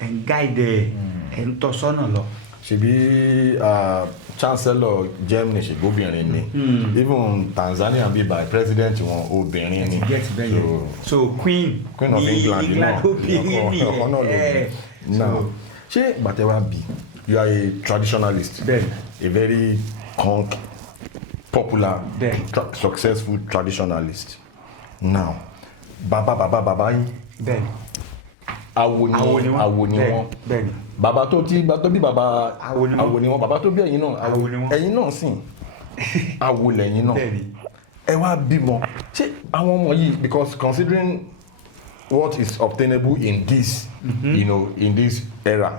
ẹ̀ ń guide ẹ̀ ń tọ́ sọ́nà lọ. ṣebí chancellor Germany ṣègbóbìnrin ni even Tanzania bí by president wọn obìnrin ni so queen of England náà ọkọ náà ló bí. ṣé gbàtẹ́wà bí you are a traditionalist. Bẹ́ẹ̀ni. A very popular, Bẹ́ẹ̀ni. successful traditionalist. Now, bàbá yín. Bẹ́ẹ̀ni. Awo ni wọ́n. Bẹ́ẹ̀ni. Bàbá tó bí bàbá Awo ni wọ́n. Bàbá tó bí ẹ̀yin náà Awo ni wọ́n. ẹ̀yin náà sìn awo lẹ́yìn náà. Bẹ́ẹ̀ni. Ẹ wá bímọ ṣé àwọn ọmọ yìí, because considering what is obtainable in this in this era,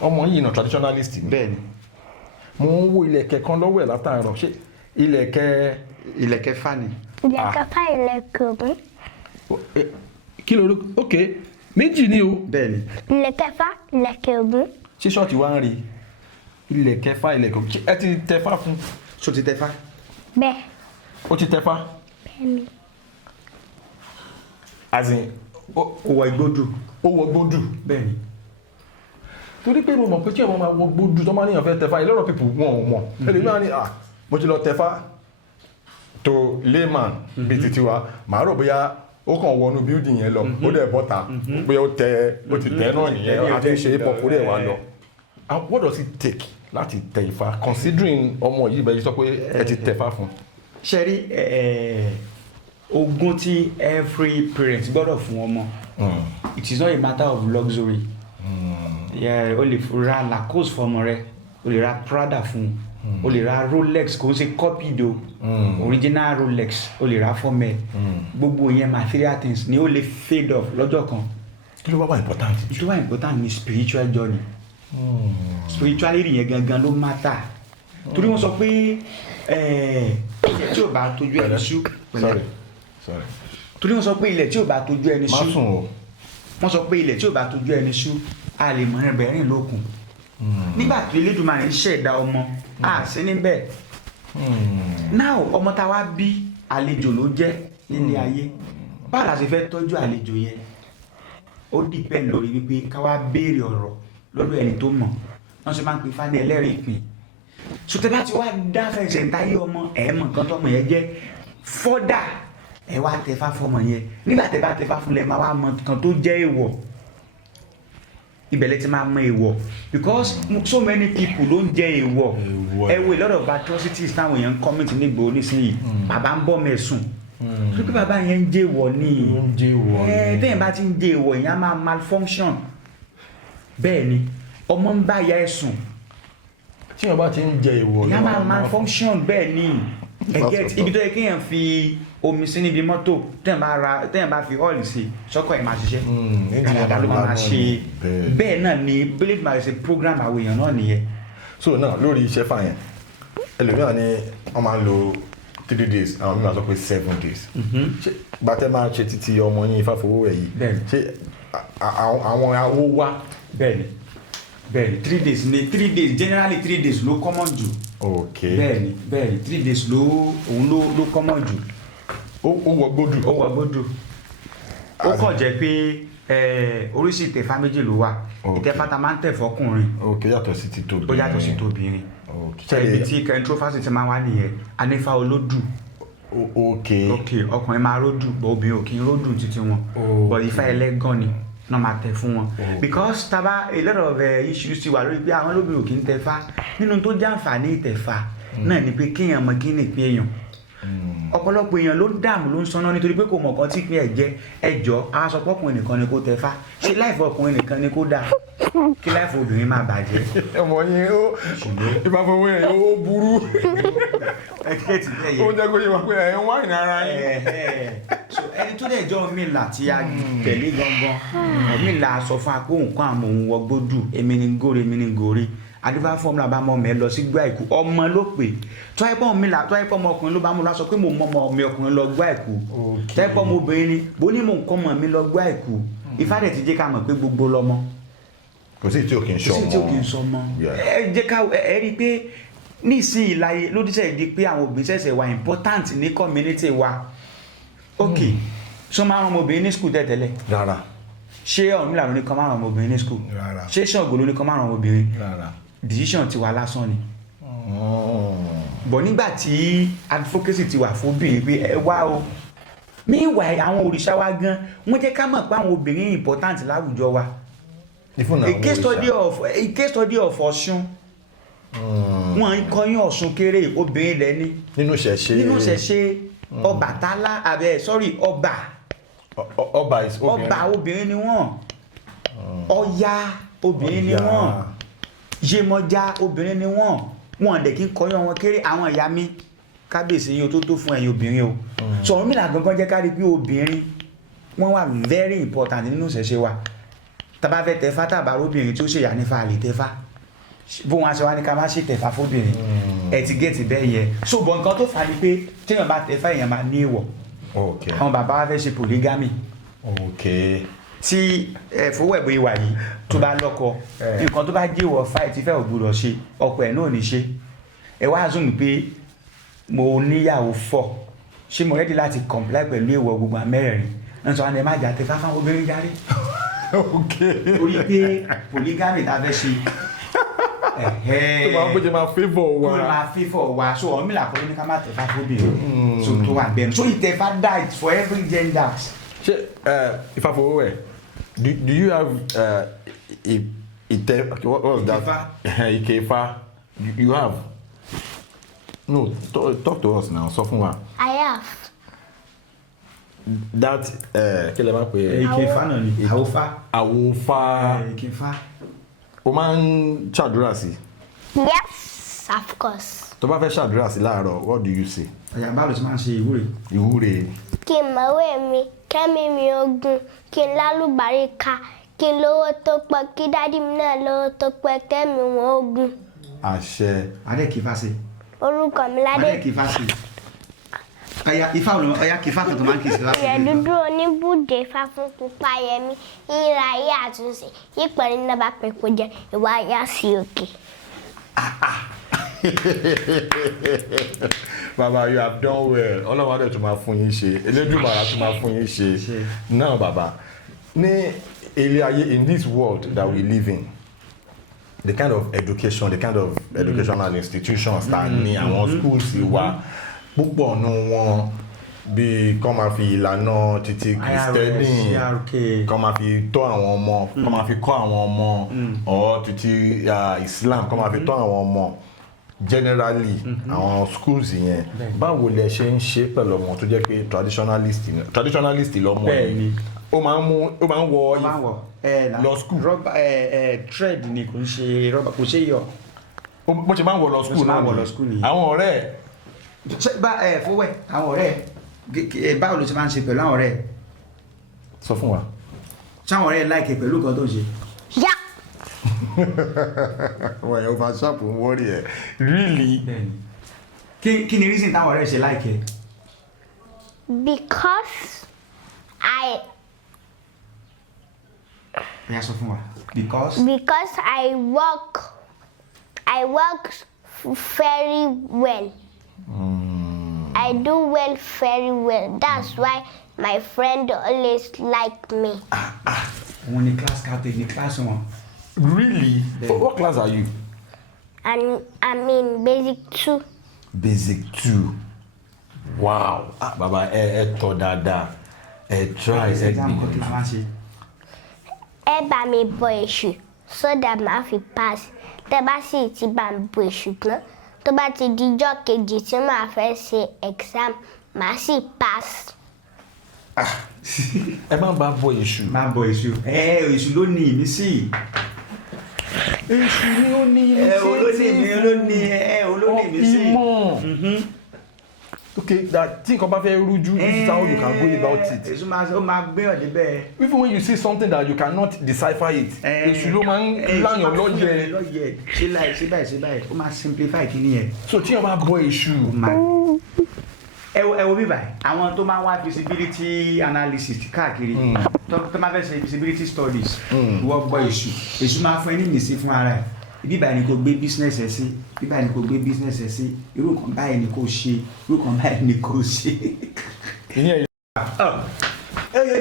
ọmọ yìí náà traditionalist ni. Bẹ́ẹ̀ni. Mo ń wo ilẹ̀kẹ̀ kan lọ́wọ́ ẹ̀ látàárọ̀, ṣé ilẹ̀kẹ̀ fà ni. Ilẹ̀kẹ̀ fà ilẹ̀kẹ̀ ògún. kí ló ok méjì ni o. Bẹ́ẹ̀ni. Ilẹ̀kẹ̀ fà ilẹ̀kẹ̀ ògún. ṣé ṣọ́ọ̀tì wá ń rí ilẹ̀kẹ̀ fà ilẹ̀kẹ̀ ògún, ẹ ti tẹfá fún. So ti tẹfá. Bẹ́ẹ̀. Ó ti tẹfá. Bẹ́ẹ̀ni. as in Ó wọ igbódù. ó wọ gbódù. Bẹ́ẹ̀ni. Torí pé mo mọ̀ pé tí ọmọ máa wọ gbódù tó máa níyàn fẹ́ tẹfá, a lot of people wọn ò mọ̀. Ẹlòmíràn ní mo ti lọ tẹfá to layman bíi titi wa, màá rò bóyá ó kàn wọnú building yẹn lọ, ó dẹ̀ bọ́ta, bóyá ó ti tẹ náà nìyẹn, àti ṣe hip hop ó dẹ̀ wá lọ. And what does it take láti tẹ Ifá, considering ọmọ yìí bẹ́ẹ̀ sọ pé ẹ ti tẹfá fún? Ṣé rí ogún tí every parent gbọ́dọ̀ fún ọmọ, it is not a matter of luxury. O lè ra Lacoste fọmọ rẹ, o lè ra Prada fún, o lè ra Rolex, kò ń ṣe copied o, original Rolex o lè ra fọmọ ẹ. Gbogbo yẹn material things ni ó lè fade off lọ́jọ́ kan. Kí ló wá important? Tó wá important ni spiritual journey. Spirituality yẹn gangan ló matter. Torí wọ́n sọ pé ilẹ̀ tí ò bá tójú ẹni ṣú. Sorry. Torí wọ́n sọ pé ilẹ̀ tí ò bá tójú ẹni ṣú. Má sùn o. Wọ́n sọ pé ilẹ̀ tí ò bá tójú ẹni ṣú, a lè mọ ẹbẹ̀ rìn lókun. Nígbà tí Elédùmarè ń ṣẹ̀dá ọmọ, a sí níbẹ̀. Now ọmọ tá wá bí àlejò ló jẹ́ nílé ayé. Báwo la ṣe fẹ́ tọ́jú àlejò yẹn? Ó depend lórí wípé ká wá béèrè ọ̀rọ̀ lọ́dọ̀ ẹni tó mọ̀. Wọ́n ṣe máa ń pè Fáni ẹlẹ́rìí ìpín. Sọtẹ́ bá ti wá dá fẹsẹ̀ táyé ọmọ ẹ̀ẹ́mọ̀ nǹkan tọ́mọ yẹn jẹ́ fọ́dà ẹ wá tẹfá fọmọ yẹn. Nígbà tẹ bá tẹfá fún lẹ máa wá mọ nǹkan tó jẹ́ èèwọ̀. Ibẹ̀ lẹ ti máa mọ èèwọ̀, because so many people ló ń jẹ èèwọ̀. Ẹ wo a lot of atrocities táwọn èèyàn ń comment nígbò nísìnyí. Bàbá ń bọ́ mẹ́sùn. Torí pé bàbá yẹn ń jẹ èèwọ̀ ni. Tẹ́yìn bá ti ń jẹ èèwọ̀ yẹn á máa malfunction. Bẹ́ẹ̀ ni ọmọ ń bá ìyá ẹ̀ sùn. Tí wọ́n bá ti ń jẹ ìwọ̀ ìyá máa malfunction bẹ́ẹ̀ ni. Get ibi tó yẹ kéèyàn fi omi sí níbi mọ́tò téèyàn bá fi oil sí sọ́kọ̀ ẹ̀ máa ṣiṣẹ́. Kàdàdà ló máa ṣe. Bẹ́ẹ̀ náà ni believe my say program àwọn èèyàn náà nìyẹn. So náà lórí iṣẹ́ fà yẹn ẹlòmíràn ni wọ́n máa ń lo 3 days, àwọn mìíràn sọ pé 7 days. Gbàtẹ́ máa ṣe títí ọmọ yín Ifafowowe yìí, ṣé àwọn awo wá? Bẹ́ẹ̀ni 3 days ni 3 days generally 3 days ló common jù. Okay. Bẹ́ẹ̀ni 3 days ló common jù. Ó wọ gbódù. Ó kàn jẹ́ pé oríṣi ìtẹ̀fá méjì ló wà. Ìtẹ̀fá ta máa ń tẹ̀ fọkùnrin. Okay, yàtọ̀ sí ti tóbi. Ó yàtọ̀ sí tóbìnrin. Ibi tí controversy ti máa wá nìyẹn, anífá olódù. Okay. Ọkùnrin máa ródù, obìnrin ò kí ń ródù títí wọn. But Ifá ẹlẹ́gàn ni náà máa tẹ̀ fún wọn. Because taba a lot of issues ti wà lórí pé àwọn olóbìnrin ò kí ń tẹ̀fá. Nínú tó jẹ́ àǹfààní ìtẹ̀fá náà ni pé kéèyàn mọ kí ni ìpín èèyàn. Ọ̀pọ̀lọpọ̀ èèyàn ló dààmú ló ń sọnà nítorí pé kò mọ̀ kan tí ìpín ẹ̀ jẹ́ ẹjọ́ aṣọ ọkùnrin nìkan ni kó tẹ̀fá. Ṣé láìfọ ọkùnrin nìkan ni kó dáa? Kí láìfọ obìnrin máa bàjẹ́? Ọmọ yẹn ó Ifafowowe yẹn ó burú. Ó jẹ́ kó yẹ wá pé ẹ̀ ń wá ìnara yín. So ẹni tó dẹ̀ jọ́ Ọ̀mìnlá tí a tẹ̀lé gangan, Ọ̀mìnlá sọ fún apó nǹkan àmọ́ òun wọ gbódù, èmi ni gòrè. Adébá fọ́ọ̀mùlà bá mọ́ mẹ́ lọ sí gbá ìkú, ọmọ ló pè. Tó ẹ pọ́ Ọ̀mìnlá, tó ẹ pọ́ ọmọ ọkùnrin ló bá mú lọ sọ pé mo mọ ọmọ mi ọkùnrin lọ gbá ìkú. Tó ẹ pọ́ ọmọ obìnrin ni, bó ní mò ń kọ́ ọmọ mi lọ gbá ìkú. Ifá dẹ̀ ti jẹ́ ká mọ̀ pé gbogbo lọ́mọ. Kò sí tí ò kì í sọmọ. Ẹ jẹ́ ká ẹ rí i pé nísìnyí láyé ló dísẹ̀ di pé àwọn obìnrin ṣẹ̀ṣẹ̀ wà important ní community wa. Okay, so máa ń rán ọmọbìnrin ní school tẹ́tẹ́lẹ̀. Rárá. Ṣé Ọ̀rúnmìlà ló ní kan máa ń rán ọmọbìnrin ní school? Rárá. Ṣé Ṣàngó ló ní kan máa ń rán ọmọbìnrin? Rárá. Decision ti wà lásán ni. Bọ̀ nígbà tí advocacy ti wà fóbìnrin pé ẹ wá o. Meanwhile àwọn òrìṣà wa gan wọ́n jẹ́ ká mọ̀ pé àwọn obìnrin important láwùjọ wa. a case study of Ọ̀ṣun. Wọ́n kọyún Ọ̀ṣun kéré obìnrin lẹ́ni. Nínú ṣẹ̀ṣẹ̀ Ọbàtálá Ọba is obìnrin. Ọba obìnrin ni wọ́n. Ọya obìnrin ni wọ́n. Yemọja obìnrin ni wọ́n. Wọ́n dẹ̀ kí kọyún wọn kéré àwọn ìyá mi. Kábíyèsí yín tó fún ẹ̀yin obìnrin o. So Ọ̀rúnmìlà gangan jẹ́ ká rí pé obìnrin wọ́n wà very important nínú ṣẹ̀ṣẹ̀ wa. Tá bá fẹ́ tẹ̀fá tàbá obìnrin tí ó ṣèyà nífa lè tẹ̀fá. Bó wọn aṣọ wa ní ká má ṣe tẹ̀fá fóbìnrin. Ẹ ti gẹ́ẹ̀tì bẹ́ẹ̀ yẹ. So bọ̀ nǹkan tó fà ní pé téèyàn bá tẹ̀fá èèyàn máa ní èèwọ̀. Okay. Àwọn bàbá wa fẹ́ ṣe polygamy. Okay. tí Fowówe ìwà yìí tó bá lọ́kọ nǹkan tó bá jẹ́ ìwọ fight fẹ́ ò gbọ́dọ̀ ṣe ọkọ ẹ̀ náà ní ṣe ẹ wá zoom pé mo níyàwó 4 ṣé mo ready láti comply pẹ̀lú ìwọ gbogbo amẹ́rẹ̀ẹ̀rin náà sọ wọn ẹ má jà tẹ fáfáwọn obìnrin járe orí pé polygamy ta fẹ́ ṣe tó máa bójú máa favour wa tó máa favour wa so ọ̀rọ̀ mi là kọ́ ní ká má tẹ̀ fáfọ́ obìnrin so tó wà bẹ́ẹ̀ so ìtẹ̀fá died for every gender. ṣé Ifafowowe do you have what was that Ike Ifa you have no talk to us now sọ fún wa. I have. That kí lè máa pè é. Ike Ifa náà ni àwòfà Ike Ifa. o máa ń ṣàdúrà sí. Yes, of course. tó bá fẹ́ ṣàdúrà sí láàárọ̀ what do you say. ọ̀yà báwo ló ti máa ń ṣe ìwúre. ìwúre. kí n mọ̀wé mi kẹ́mi mi ogun kí n lálùbáríkà kí n lówó tó pọ̀ kí dádì mi náà lówó tó pọ̀ kẹ́mi wọn ogun. àṣẹ. adé kì í fa sí. orúkọ mi ládé. adé kì í fa sí. ọ̀yà kì í fa kan tó máa ń kì í sí. ìyẹn dúdú oníbùdé Ifá fún pupa yẹmi ìra ayé àtúnṣe yípo ní nàbà pẹ̀kọ́ jẹ ìwà ayá sí òkè. Baba, you have done well. Ọlọ́run adé tún máa fún yín ṣe. Elédùmarè tún máa fún yín ṣe. Now, Baba, ní ilé ayé in this world that we live in, the kind of educational institutions ta ní àwọn schools wa púpọ̀ nù wọn bí kọ́ máa fi ìlànà títí Kristẹni kọ́ máa fi tọ́ àwọn ọmọ kọ́ máa fi kọ́ àwọn ọmọ or títí Islam kọ́ máa fi tọ́ àwọn ọmọ. Generally àwọn schools yẹn báwo lẹ ṣe ń ṣe pẹ̀lú ọmọ tó jẹ́ pé traditionalist lọ́mọ yìí ó máa ń wọ lọ school rọ́bà thread ni kò ń ṣe rọ́bà kò ṣe yọ. bó ṣe máa ń wọ lọ school náà àwọn ọ̀rẹ́ Fowówe àwọn ọ̀rẹ́ báwo ló ṣe máa ń ṣe pẹ̀lú àwọn ọ̀rẹ́. sọ fún wa. ṣáwọn ọ̀rẹ́ láìkè pẹ̀lú nǹkan tó ń ṣe. yá. wọ́n yóò máa ṣàpò ń wọ́rí ẹ̀ really. kí ni reason táwọn ọ̀rẹ́ ṣe láìkẹ́. because ẹ sọ fún wa. because I work very well. I do well very well. That's why my friend always like me. Wọ́n ní class captain ní class wọn. Really? What class are you? I'm in basic 2. Basic 2. Wow. Baba, tọ́ dáadáa. Try gbìyànjú. Ẹ bá mi bọ èṣù so that màá fi pass. Tẹ́ bá sì ti bá mi bọ èṣù tán. Tó bá ti di ọjọ́ kejì tí màá fẹ́ ṣe exam, màá sì pass. Ẹ máa ń bá bọ èṣù. Máa bọ èṣù. Èṣù ló ní ìmísí. Èṣù ni ó ní ìmísí. olóní ìmísí. Okay, that think about very ruju. This is how you can go about it. Èṣù máa gbé ọ̀dẹ̀ bẹ́ẹ̀. Even when you see something that you cannot decipher it, èṣù ló máa ń láyàn lọ́yẹ̀. ṣe báyìí ó máa simplify kí ni yẹn. So tí wọ́n bá bọ èṣù. ẹ wo bíbá àwọn tó máa ń wá visibility analysis káàkiri tó máa fẹ́ ṣe visibility studies wọ́n gbọ́ èṣù máa fún ẹ ní ìmísí fún ara ẹ̀ bíbá ni kò gbé business ẹ sí bíbá ni kò gbé business ẹ sí irú kan báyìí ni kò ṣe irú kan báyìí ni kò ṣe. ìyẹn yìí.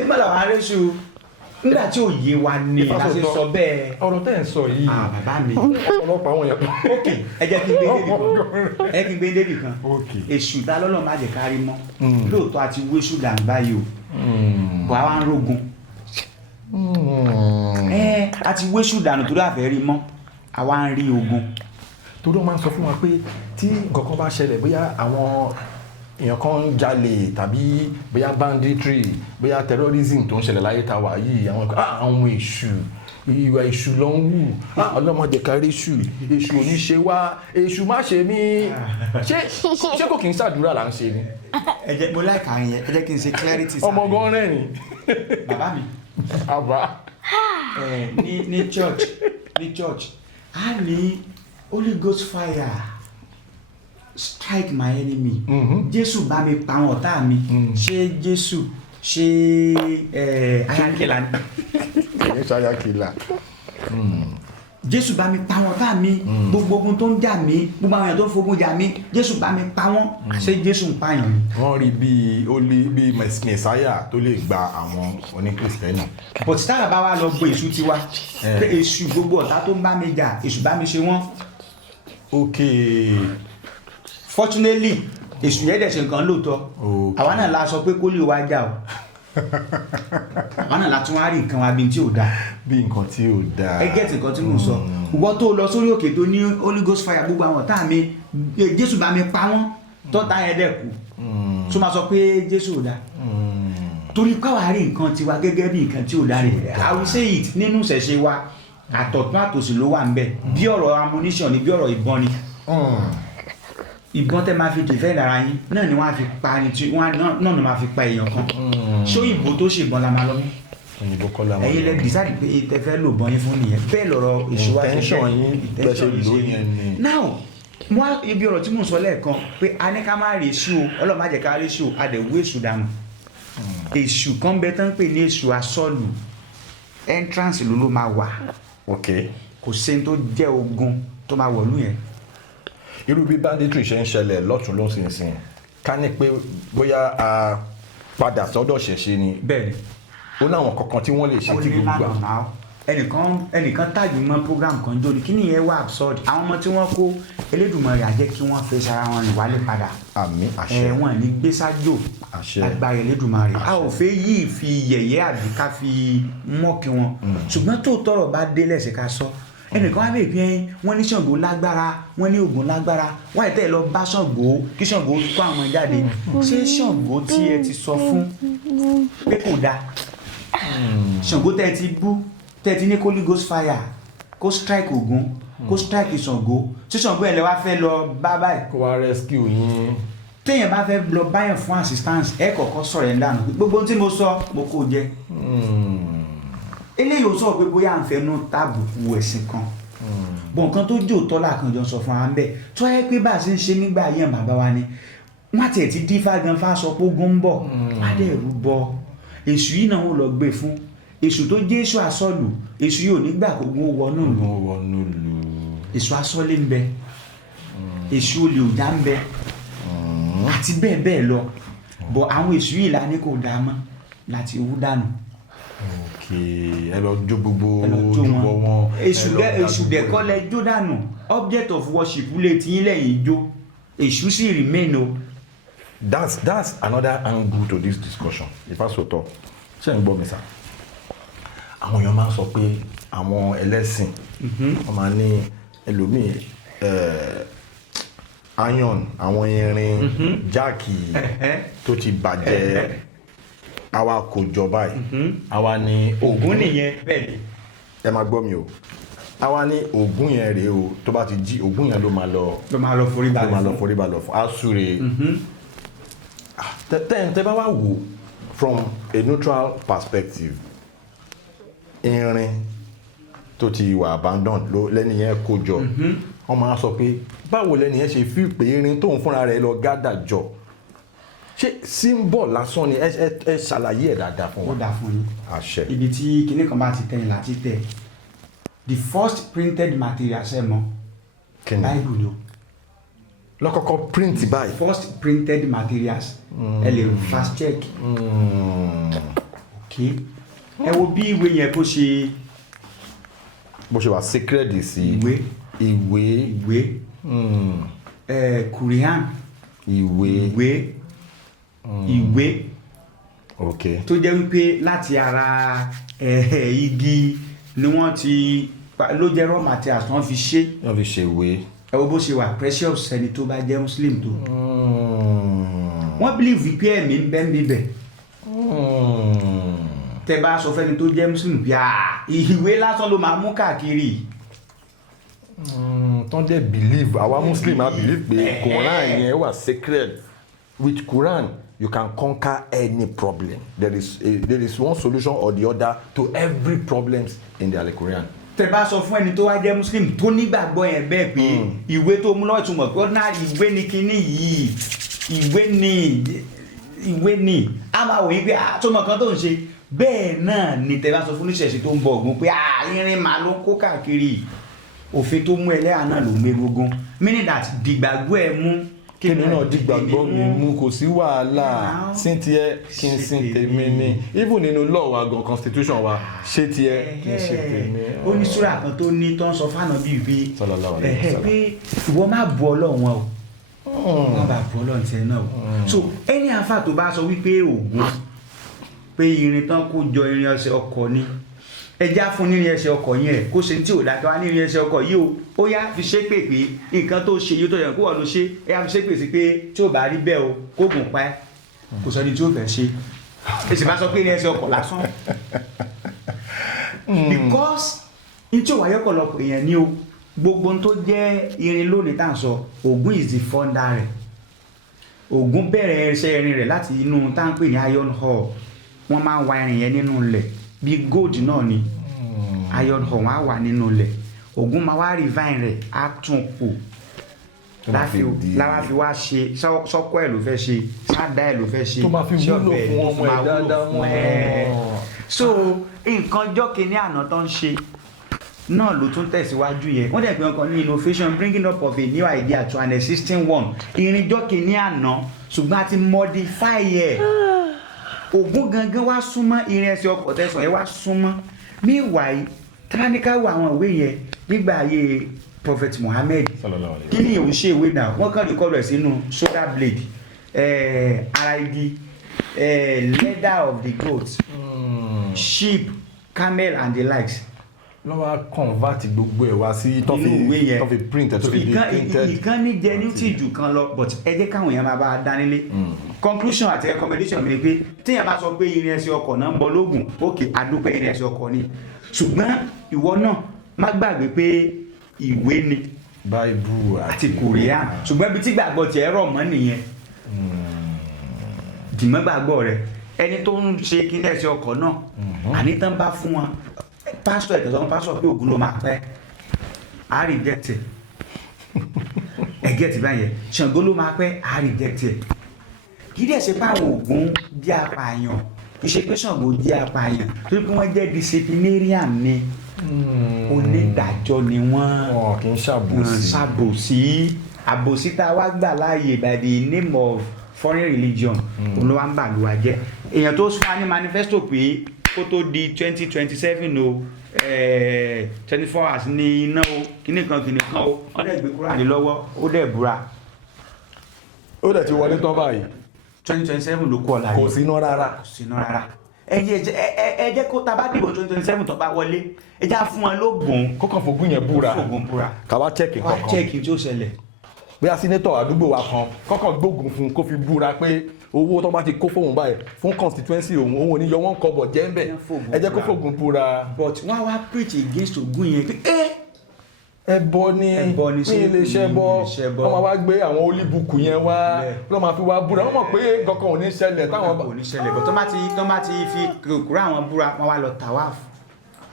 ìgbàlá wa rẹ̀ ṣu nígbà tí ò yé wa ni a ṣe sọ bẹ́ẹ̀. ọ̀rọ̀ tẹ́ ẹ̀ ń sọ yìí. bàbá mi. ọlọ́pàá àwọn yẹn. ok ẹ jẹ́ kí n gbé débì kan èṣù tá lọ́lọ́ má jẹ́ kárí mọ́ lóòótọ́ àti wéṣù dànù báyìí o bọ̀ àwa ń rógun àti wéṣù dànù torí àfẹ́ rí mọ́ àwa ń rí ogun. torí wọ́n máa ń sọ fún wa pé tí nǹkan kan bá ṣẹlẹ̀ bóyá àwọn èèyàn kan ń jalè tàbí bóyá banditry bóyá terrorism tó ń ṣẹlẹ̀ láyé tá a wà yìí àwọn èṣù ìwà èṣù ló ń wù ọlọ́mọdé kárí èṣù oníṣe wá èṣù má ṣe mí ṣé kò kì í ṣàdúrà là ń ṣe ni. ẹ jẹ́ mo láìka yẹn ẹ jẹ́ kí n ṣe clarity sáà. ọmọ gan rẹ́rìn. bàbá mi. àbá. ní church a ní Holy Ghost fire strike my enemy. Jésù bá mi pa àwọn ọ̀tá mi. ṣé Jésù ṣe ayakela ni. ṣe ayakela. Jésù bá mi pa àwọn ọ̀tá mi. gbogbo ogun tó ń jà mí gbogbo àwọn èèyàn tó ń fogun jà mí Jésù bá mi pa wọ́n. ṣé Jésù ń pààyàn ni. wọ́n rí bíi mẹ̀sáyà tó lè gba àwọn oníkìrìsìtẹ́nì. but tára bá wá lọ bo èṣù tiwa pé èṣù gbogbo ọ̀tá tó ń bá mi jà èṣù bá mi ṣe wọ́n. okay. fortunately èṣù yẹn dẹ̀ ṣe nǹkan lóòótọ́ àwa náà la sọ pé kó lè wá jà o àwa náà la tún wá rí nǹkan wa bí tí ò dáa. bí nǹkan tí ò dáa. ẹ gẹ́tì nǹkan tí mò ń sọ ìwọ tó lọ sórí òkè tó ní Holy Ghost fire gbogbo àwọn ọ̀tá mi Jésù bá mi pa wọ́n tọ́ta yẹn dẹ̀ kú tó máa sọ pé Jésù ò dáa torí káwa rí nǹkan tiwa gẹ́gẹ́ bí nǹkan tí ò dáa rẹ̀ I will say it nínú ìṣẹ̀ṣe wa àtọ̀tún àtòsí ló wà ń bẹ̀ bí ọ̀rọ̀ ammunition ni bí ọ̀rọ̀ ìbọn ni ìbọn tẹ́ máa fi defend ara yín náà ni wọ́n á fi pa ni tí wọ́n náà ni wọ́n á fi pa èèyàn kan ṣé òyìnbó tó ṣe ìbọn la máa lọ mú òyìnbó kọ́ la máa lọ ẹ̀yin lẹ decide pé tẹ́ fẹ́ lò bọ́n yín fún nìyẹn bẹ́ẹ̀ lọ́rọ̀ ìṣúwájú intention yín bẹ́ẹ̀ ṣe lò yẹn ni. now wọ́n ibi ọ̀rọ̀ tí mò ń sọ lẹ́ẹ̀kan pé a ní ká má rí èṣù o Ọlọ́run má jẹ́ ká rí èṣù o a dẹ̀ wú èṣù dànù èṣù kan bẹ tán pè ní èṣù asọ́lù entrance ló máa wà kò sẹ́ni tó jẹ́ ogun tó máa wọ̀lú yẹn. irú bí banditry ṣe ń ṣẹlẹ̀ lọ́tún lọ́sìnsìn ká ní pé bóyá a padà sọ́dọ̀ ṣẹ̀ṣẹ̀ ni bẹ́ẹ̀ni ó láwọn kankan tí wọ́n lè ṣe tí gbogbo gbà. ẹnìkan tàbí mọ́ program kan jó ni kí nìyẹn wà absurd àwọn ọmọ tí wọ́n kó Elédùmarè á jẹ́ kí wọ́n fẹ́ sara wọn rìn wálé padà. àmín àṣẹ wọn ní gbé sájò agbára Elédùmarè a ò fẹ́ yìí fi yẹ̀yẹ́ àbí ká fi mọ́ọ̀kì wọn ṣùgbọ́n tó tọrọ bá dé lẹ́sẹ̀ ká sọ ẹnìkan wá bèè pé wọ́n ní Ṣàngó lágbára wọ́n ní Ògún lágbára wọ́n àìtẹ́ lọ bá Ṣàngó kí Ṣàngó kó àwọn jáde ṣé Ṣàngó tí ẹ ti sọ fún pé kò dáa Ṣàngó tẹ́ ti bú tẹ́ ti ní Holy Ghost fire kó strike Ògún kó strike Ṣàngó tí Ṣàngó ẹ̀ lẹ́ wá fẹ́ lọ bá báyìí kó wá rescue yín. téèyàn bá fẹ́ lọ báyàn fún assistance ẹ kọ́kọ́ sọ̀rọ̀ ẹ̀ dànù gbogbo tí mo sọ mo kó jẹ eléyìí ò sọ pé bóyá à ń fẹnu tàbùkù ẹ̀sìn kan bọ̀ nǹkan tó jò tọ́lá kan jọ sọ fún wa ń bẹ̀ tó yẹ pé bá a ṣe ń ṣe nígbà yẹn bàbá wa ni wọ́n àti ẹ̀ ti dífá gan fá sọ pé ogun ń bọ̀ adẹ́rù bọ èṣù yìí náà ó lọ gbé fún èṣù tó jẹ́ èṣù asọ́lù èṣù yìí ò ní gbà kó gun wọnú lù èṣù asọ́lé ń bẹ èṣù olè òjá ń bẹ àti bẹ́ẹ̀ bẹ́ẹ̀ lọ bọ̀ àwọn èṣù yìí la ní kò dáa mọ́ láti owó dànù. ẹ lọ jó gbogbo ojúbọ wọn. èṣù dẹ̀kọ́ lẹ jó dànù object of worship lè tí yín lẹ́yìn jó èṣù sì remain o. that's another angle to this discussion ìfàsòtọ ṣé ń gbọ́ mi sá. àwọn èèyàn máa ń sọ pé àwọn ẹlẹ́sìn wọ́n máa ní ẹlòmíì iron àwọn irin jáàkì tó ti bàjẹ́ àwa kò jọ báyìí àwa ní Ògún nìyẹn bẹ́ẹ̀ ni. ẹ máa gbọ́ mi o àwa ní Ògún yẹn rèé o tó bá ti jí Ògún yẹn ló máa lọ forí balẹ̀ fún àsúre tẹ́ bá wá wò from a neutral perspective irin tó ti wà abandon lẹ́ni yẹn kó jọ wọ́n máa sọ pé báwo lẹ́ni yẹn ṣe fi pé irin tóun fúnra rẹ̀ lọ gádà jọ ṣé symbol lásán ni ẹ ṣàlàyé ẹ̀ dáadáa fún wa. ó dáa fún yín àṣẹ. ibi tí kinní kan bá ti tẹ̀yìn láti tẹ̀ the first printed material ṣe mọ́ Bible ni o. lọ́kọ́kọ́ print báyìí. first printed materials ẹ lè fast check. ok ẹ wo bí ìwé yẹn bó ṣe wà sacred sí ìwé Quran ìwé okay. tó jẹ́ wípé láti ara igi ni wọ́n ti ló jẹ́ raw materials wọ́n fi ṣe ìwé. ẹ wo bó ṣe wà precious ẹni tó bá jẹ́ muslim tó wọ́n believe wípé ẹ̀mí ń bẹ níbẹ̀ tẹ́ bá sọ fẹ́ni tó jẹ́ muslim bí ìwé lásán ló máa mú káàkiri tó dẹ̀ believe àwa muslim á believe pé Quran yẹn wà sacred. With Quran you can conquer any problem. There is one solution or the other to every problems in the Quran. tẹ́ bá sọ fún ẹni tó wá jẹ́ muslim tó nígbàgbọ́ yẹn bẹ́ẹ̀ pé ìwé tó mú lọ́wọ́ ìtumọ̀ pé ọ̀nà ìwé ni kinní yìí ìwé ni a máa wòye pé àtọmọ kan tó ń ṣe bẹ́ẹ̀ náà ni tẹ́ bá sọ fún oníṣẹ̀ṣe tó ń bọ Ògún pé irin màá ló kó káàkiri òfin tó mú ẹlẹ́yà náà ló mẹ́gbógún meaning that dìgbàgbọ́ ẹ mú kíni náà dìgbàgbọ́ mi mú kò sí wàhálà sí tiẹ̀ kí n sin tèmi ni even nínú law wa gan constitution wa ṣé tiẹ̀ kí n ṣe tèmi. ó ní súrà kan tó ní tó ń sọ fáànà bíi pé sallallahu alaihi wasallam pé ìwọ má bu Ọlọ́run wọn o wọ́n bá bu Ọlọ́run tiẹ̀ náà o so ẹni àfà tó bá sọ wípé Ògún pé irin tán kó jọ irin ọṣẹ ọkọ̀ ni ẹja fún nírin ẹsẹ̀ ọkọ̀ yẹn kó ṣe tí ò dáa wá nírin ẹsẹ̀ ọkọ̀ yìí ó yá fi ṣépè pé nǹkan tó ṣe yìí tó yẹ kó wọ́n ló ṣe ẹ yá fi ṣépè sí pé tí ò bá rí bẹ́ẹ̀ o kó gùn pa ẹ́ kò sọ ní tí ó fẹ́ ṣe èsì bá sọ pé irin ẹsẹ̀ ọkọ̀ lásán because ní tí ò wáyé ọ̀pọ̀lọpọ̀ èèyàn ní o gbogbo ohun tó jẹ́ irin lónìí tá à ń sọ Ògún is the founder rẹ̀ Ògún bẹ̀rẹ̀ ẹsẹ̀ irin rẹ̀ láti inú tá à ń pè ní iron ore wọ́n máa ń wa irin yẹn nínú ilẹ̀ bí gold náà ni iron ore wọn á wà nínú ilẹ̀ Ògún máa wá refine rẹ̀ á tún kù láwa fi wá ṣe sọ́kọ́ ẹ̀ ló fẹ́ ṣe sádà ẹ̀ ló fẹ́ ṣe tó máa fi wúlò fún ọmọ ẹ̀ dáadáa wọn. so nǹkan ọjọ́ kìíní àná tó ń ṣe náà ló tún tẹ̀síwájú yẹn wọ́n dẹ̀ pé wọn kàn ní innovation bringing up of a new idea to an existing one irinjọ́ kìíní àná ṣùgbọ́n a ti modify ẹ̀ Ògún gangan wá súnmọ́ irin ẹsẹ̀ ọkọ̀ tẹ̀sán yẹn wá súnmọ́ meanwhile táníkà wo àwọn ìwé yẹn nígbà ayé Prophet Muhammad kí ni òun ṣe ìwé náà wọ́n kàn record rẹ̀ sínú shoulder blade ara igi leather of the goat sheep camel and the likes. lọ́wọ́ convert gbogbo ẹ̀ wá sí tó fi print tó fi di printed. ìkan ní jẹ ní tìjú kan lọ but ẹ jẹ́ káwọn èèyàn máa bá a dánilé conclusion àti recommendation mi ni pé téèyàn bá sọ pé irin ẹsẹ̀ ọkọ̀ náà ń bọ lóògùn òkè àdúpẹ́ irin ẹsẹ̀ ọkọ̀ ni ṣùgbọ́n ìwọ náà má gbàgbé pé ìwé ni Bible àti Korean ṣùgbọ́n ibi tí gbàgbọ́ tiẹ̀ rọ̀ mọ́ nìyẹn dìmọ́ gbàgbọ́ rẹ ẹni tó ń ṣe kí ẹsẹ̀ ọkọ̀ náà àní tán bá fún wọn pásítọ̀ ìtẹ̀sọ́ pásítọ̀ pé Ògún ló máa pẹ́ á reject ẹ̀ gẹ́tì báyẹn Ṣàngó ló máa pẹ́ á reject ẹ̀ kì í dẹ̀ ṣe pé àwọn Ògún jẹ́ apààyàn kì í ṣe pé Ṣàngó jẹ́ apààyàn torí pé wọ́n jẹ́ disciplinarian ni onídàájọ́ ni wọ́n kì í ṣàbòsí àbòsí tá a wá gbà láàyè by the name of foreign religion òun ló wá ń bà lù wá jẹ́ èèyàn tó sún wa ní manifesto pé kó tó di 2027 o 24 hours ní iná o kíní kan o wọ́n dẹ̀ gbé Kùránì lọ́wọ́ ó dẹ̀ búra. ó dẹ̀ ti wọlé tán báyìí. 2027 ló kú ọ̀la yìí. kò síná rárá. ẹ jẹ́ kó tá bá dìbò 2027 tó bá wọlé ẹ já fún wọn lóògùn. kókàn fògùn yẹn búra. káwá chẹ́ẹ̀kì kankan. wá chẹ́ẹ̀kì tí ó ṣẹlẹ̀. bóyá sínétọ̀ àdúgbò wa kan kọ́kàn gbógun fún kó fi búra pé owó tó bá ti kó fóun báyìí fún constituency òun ò ní yọ wọ́n kọ́bọ̀ jẹ́ ń bẹ̀ ẹ jẹ́ kó fògùn búra. but wọ́n wá preach against Ògún yẹn pé ẹbọ ní iléeṣẹ́ bọ́ wọ́n máa wá gbé àwọn olíbùkù yẹn wá wọ́n máa fi wá búra wọ́n mọ̀ pé kankan ò ní ṣẹlẹ̀ táwọn kò ní ṣẹlẹ̀ but tó bá ti fi kúrò àwọn búra wọ́n wá lọ tawaf.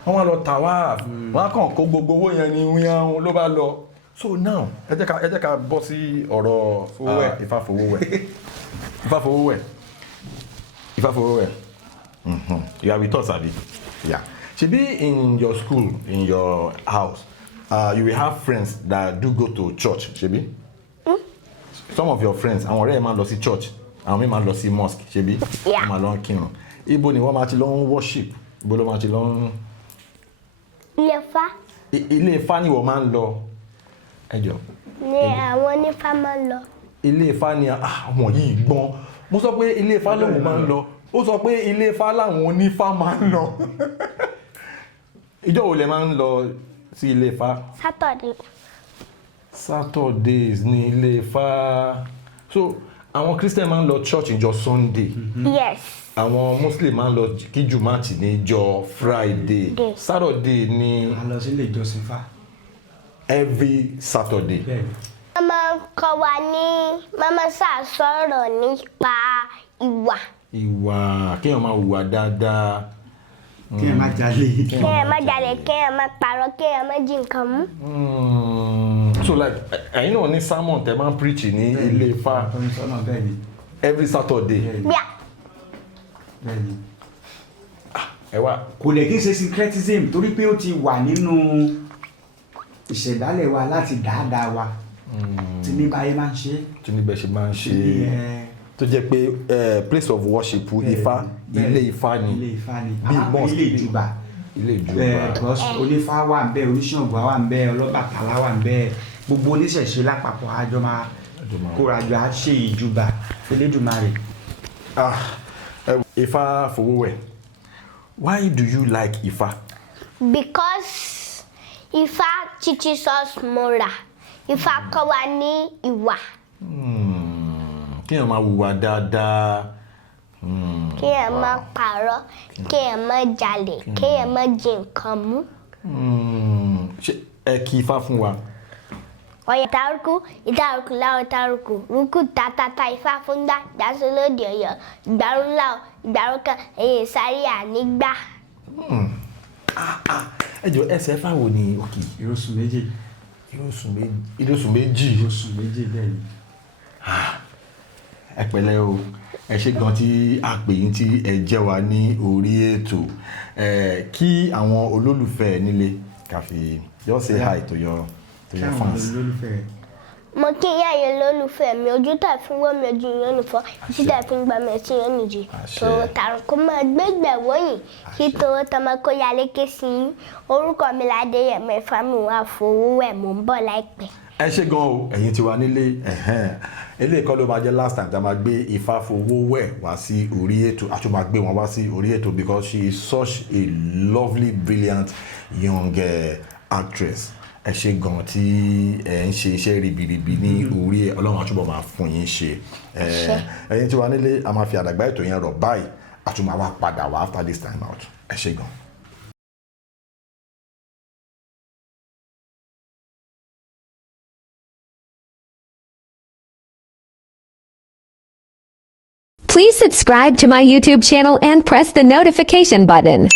wọ́n á kàn kó gbogbo owó yẹn ní wíyàn ló bá lọ. So now ẹ jẹ́ ká bọ́ sí ọ̀rọ̀ Ifafowowe. You are with us, abi? Yeah. Ṣebí in your school, in your house, you will have friends that do go to church, ṣebí? Some of your friends, àwọn ọ̀rẹ́ ẹ̀ máa lọ sí church, àwọn míì máa lọ sí mosque, ṣebí? Wọ́n máa lọ kírun. Ibo ni wọ́n máa ti lọ ń worship? Ibo ló máa ti lọ ń. Ilé Ifá. Ilé Ifá ni wọ́n máa ń lọ. Ẹjọ́. Ní àwọn onífá máa ń lọ. Ilé Ifá ni àwọn yìí gbọ́n. Mo sọ pé ilé Ifá lòun máa ń lọ ó sọ pé ilé Ifá làwọn onífá máa ń lọ ìjọ́ wo lẹ máa ń lọ sí ilé Ifá? Saturdays ní ilé Ifá. So àwọn Christian máa ń lọ church ìjọ Sunday. Yes. Àwọn Muslim máa ń lọ kí Jùmátì ní ìjọ Friday. Saturday ní. a lọ sí ilé ìjọsìn Ifá. Every Saturday. Mama kọ́ wa ní mama sá sọ̀rọ̀ nípa ìwà. Ìwà kéèyàn máa hùwà dáadáa. Kéèyàn má jalè. Kéèyàn má jalè, kéèyàn má parọ́, kéèyàn má jí nǹkan mú. So like ẹ̀yin náà ní sermon tẹ́ máa ń preach ní ilé Ifá. Every Saturday. Bẹ́ẹ̀ni. Ẹ wá. Kò lè kí n ṣe syncretism torí pé ó ti wà nínú ìṣẹ̀dálẹ̀ wa láti dáadáa wa. Tí ní báyé máa ń ṣe. Tí ní bẹ́ẹ̀ ṣe máa ń ṣe. Tó jẹ́ pé place of worship Ifá, ilé Ifá ni. Ilé Ifá ni. Bí mosque. Ilé ìjùbà. Ilé ìjùbà. Because onífá wà ń bẹ, oníṣàngó wà ń bẹ, ọlọ́bàtálá wà ń bẹ. Gbogbo oníṣẹ̀ṣe lápapọ̀ àjọ máa kórajọ á ṣe ìjùbà Elédùmarè. Ifa Ifafowowe, why do you like Ifa? Because Ifa teaches us moral. Ifa kọ́ wa ní ìwà. Kéèyàn máa hùwà dáadáa. Kéèyàn má parọ́, kéèyàn má jalè, kéèyàn má jí nǹkan mú. Ṣé ẹ kí Ifá fún wa? Ọ̀yà ìtàrúkú láwọn ìtàrúkú, rúkú tàtàtà Ifá fún dá, ìdásólódì Ọ̀yọ́, ìgbàrún láwọn, ìgbàrún kan, èyí sáré ànígbà. Ẹ jọ̀ọ́ ẹsẹ̀ Ifá wo ni òkè? Ìrosùn méjì. Ìrosùn méjì. Ìrosùn méjì bẹ́ẹ̀ ni. Ẹ pẹ̀lẹ́ o, ẹ ṣé gan tí a pè yín tí ẹ jẹ́ wa ní orí ètò. Kí àwọn olólùfẹ́ nílé káfí just say hi to your fans. Mo kí ìyá yẹn lólùfẹ́ mi, ojú tà fi wọ́n mi ojú yẹn nìfọ́, títí tà fi ń gba mi ẹtí yẹn nìjì. Tòun tàrùn kó máa gbégbẹ̀ wọ́yìn kí tòun tọmọ kó ya lékè sí i. Orúkọ mi l'Adéyẹmọ Ifa Ifafowowe, mò ń bọ̀ láìpẹ́. Ẹ ṣé gan o, ẹ̀yin tí wà nílé. Eléyìí kọ́ ló máa jẹ́ last time tá a máa gbé Ifa Ifafowowe wá sí orí ètò. A tún máa gbé wọn wá sí orí ètò because she is such a lovely, brilliant young actress. Ẹ ṣé gan tí ẹ ń ṣe iṣẹ́ ribiribi ní orí ẹ̀, Ọlọ́run á túbọ̀ máa fún yín ṣe. Ẹ̀yin tí wà nílé, a máa fi àdàgbà ètò yẹn rọ̀ báyìí, a tún máa wá padà wá after this time out. Ẹ ṣé gan. Please subscribe to my YouTube channel and press the notification button.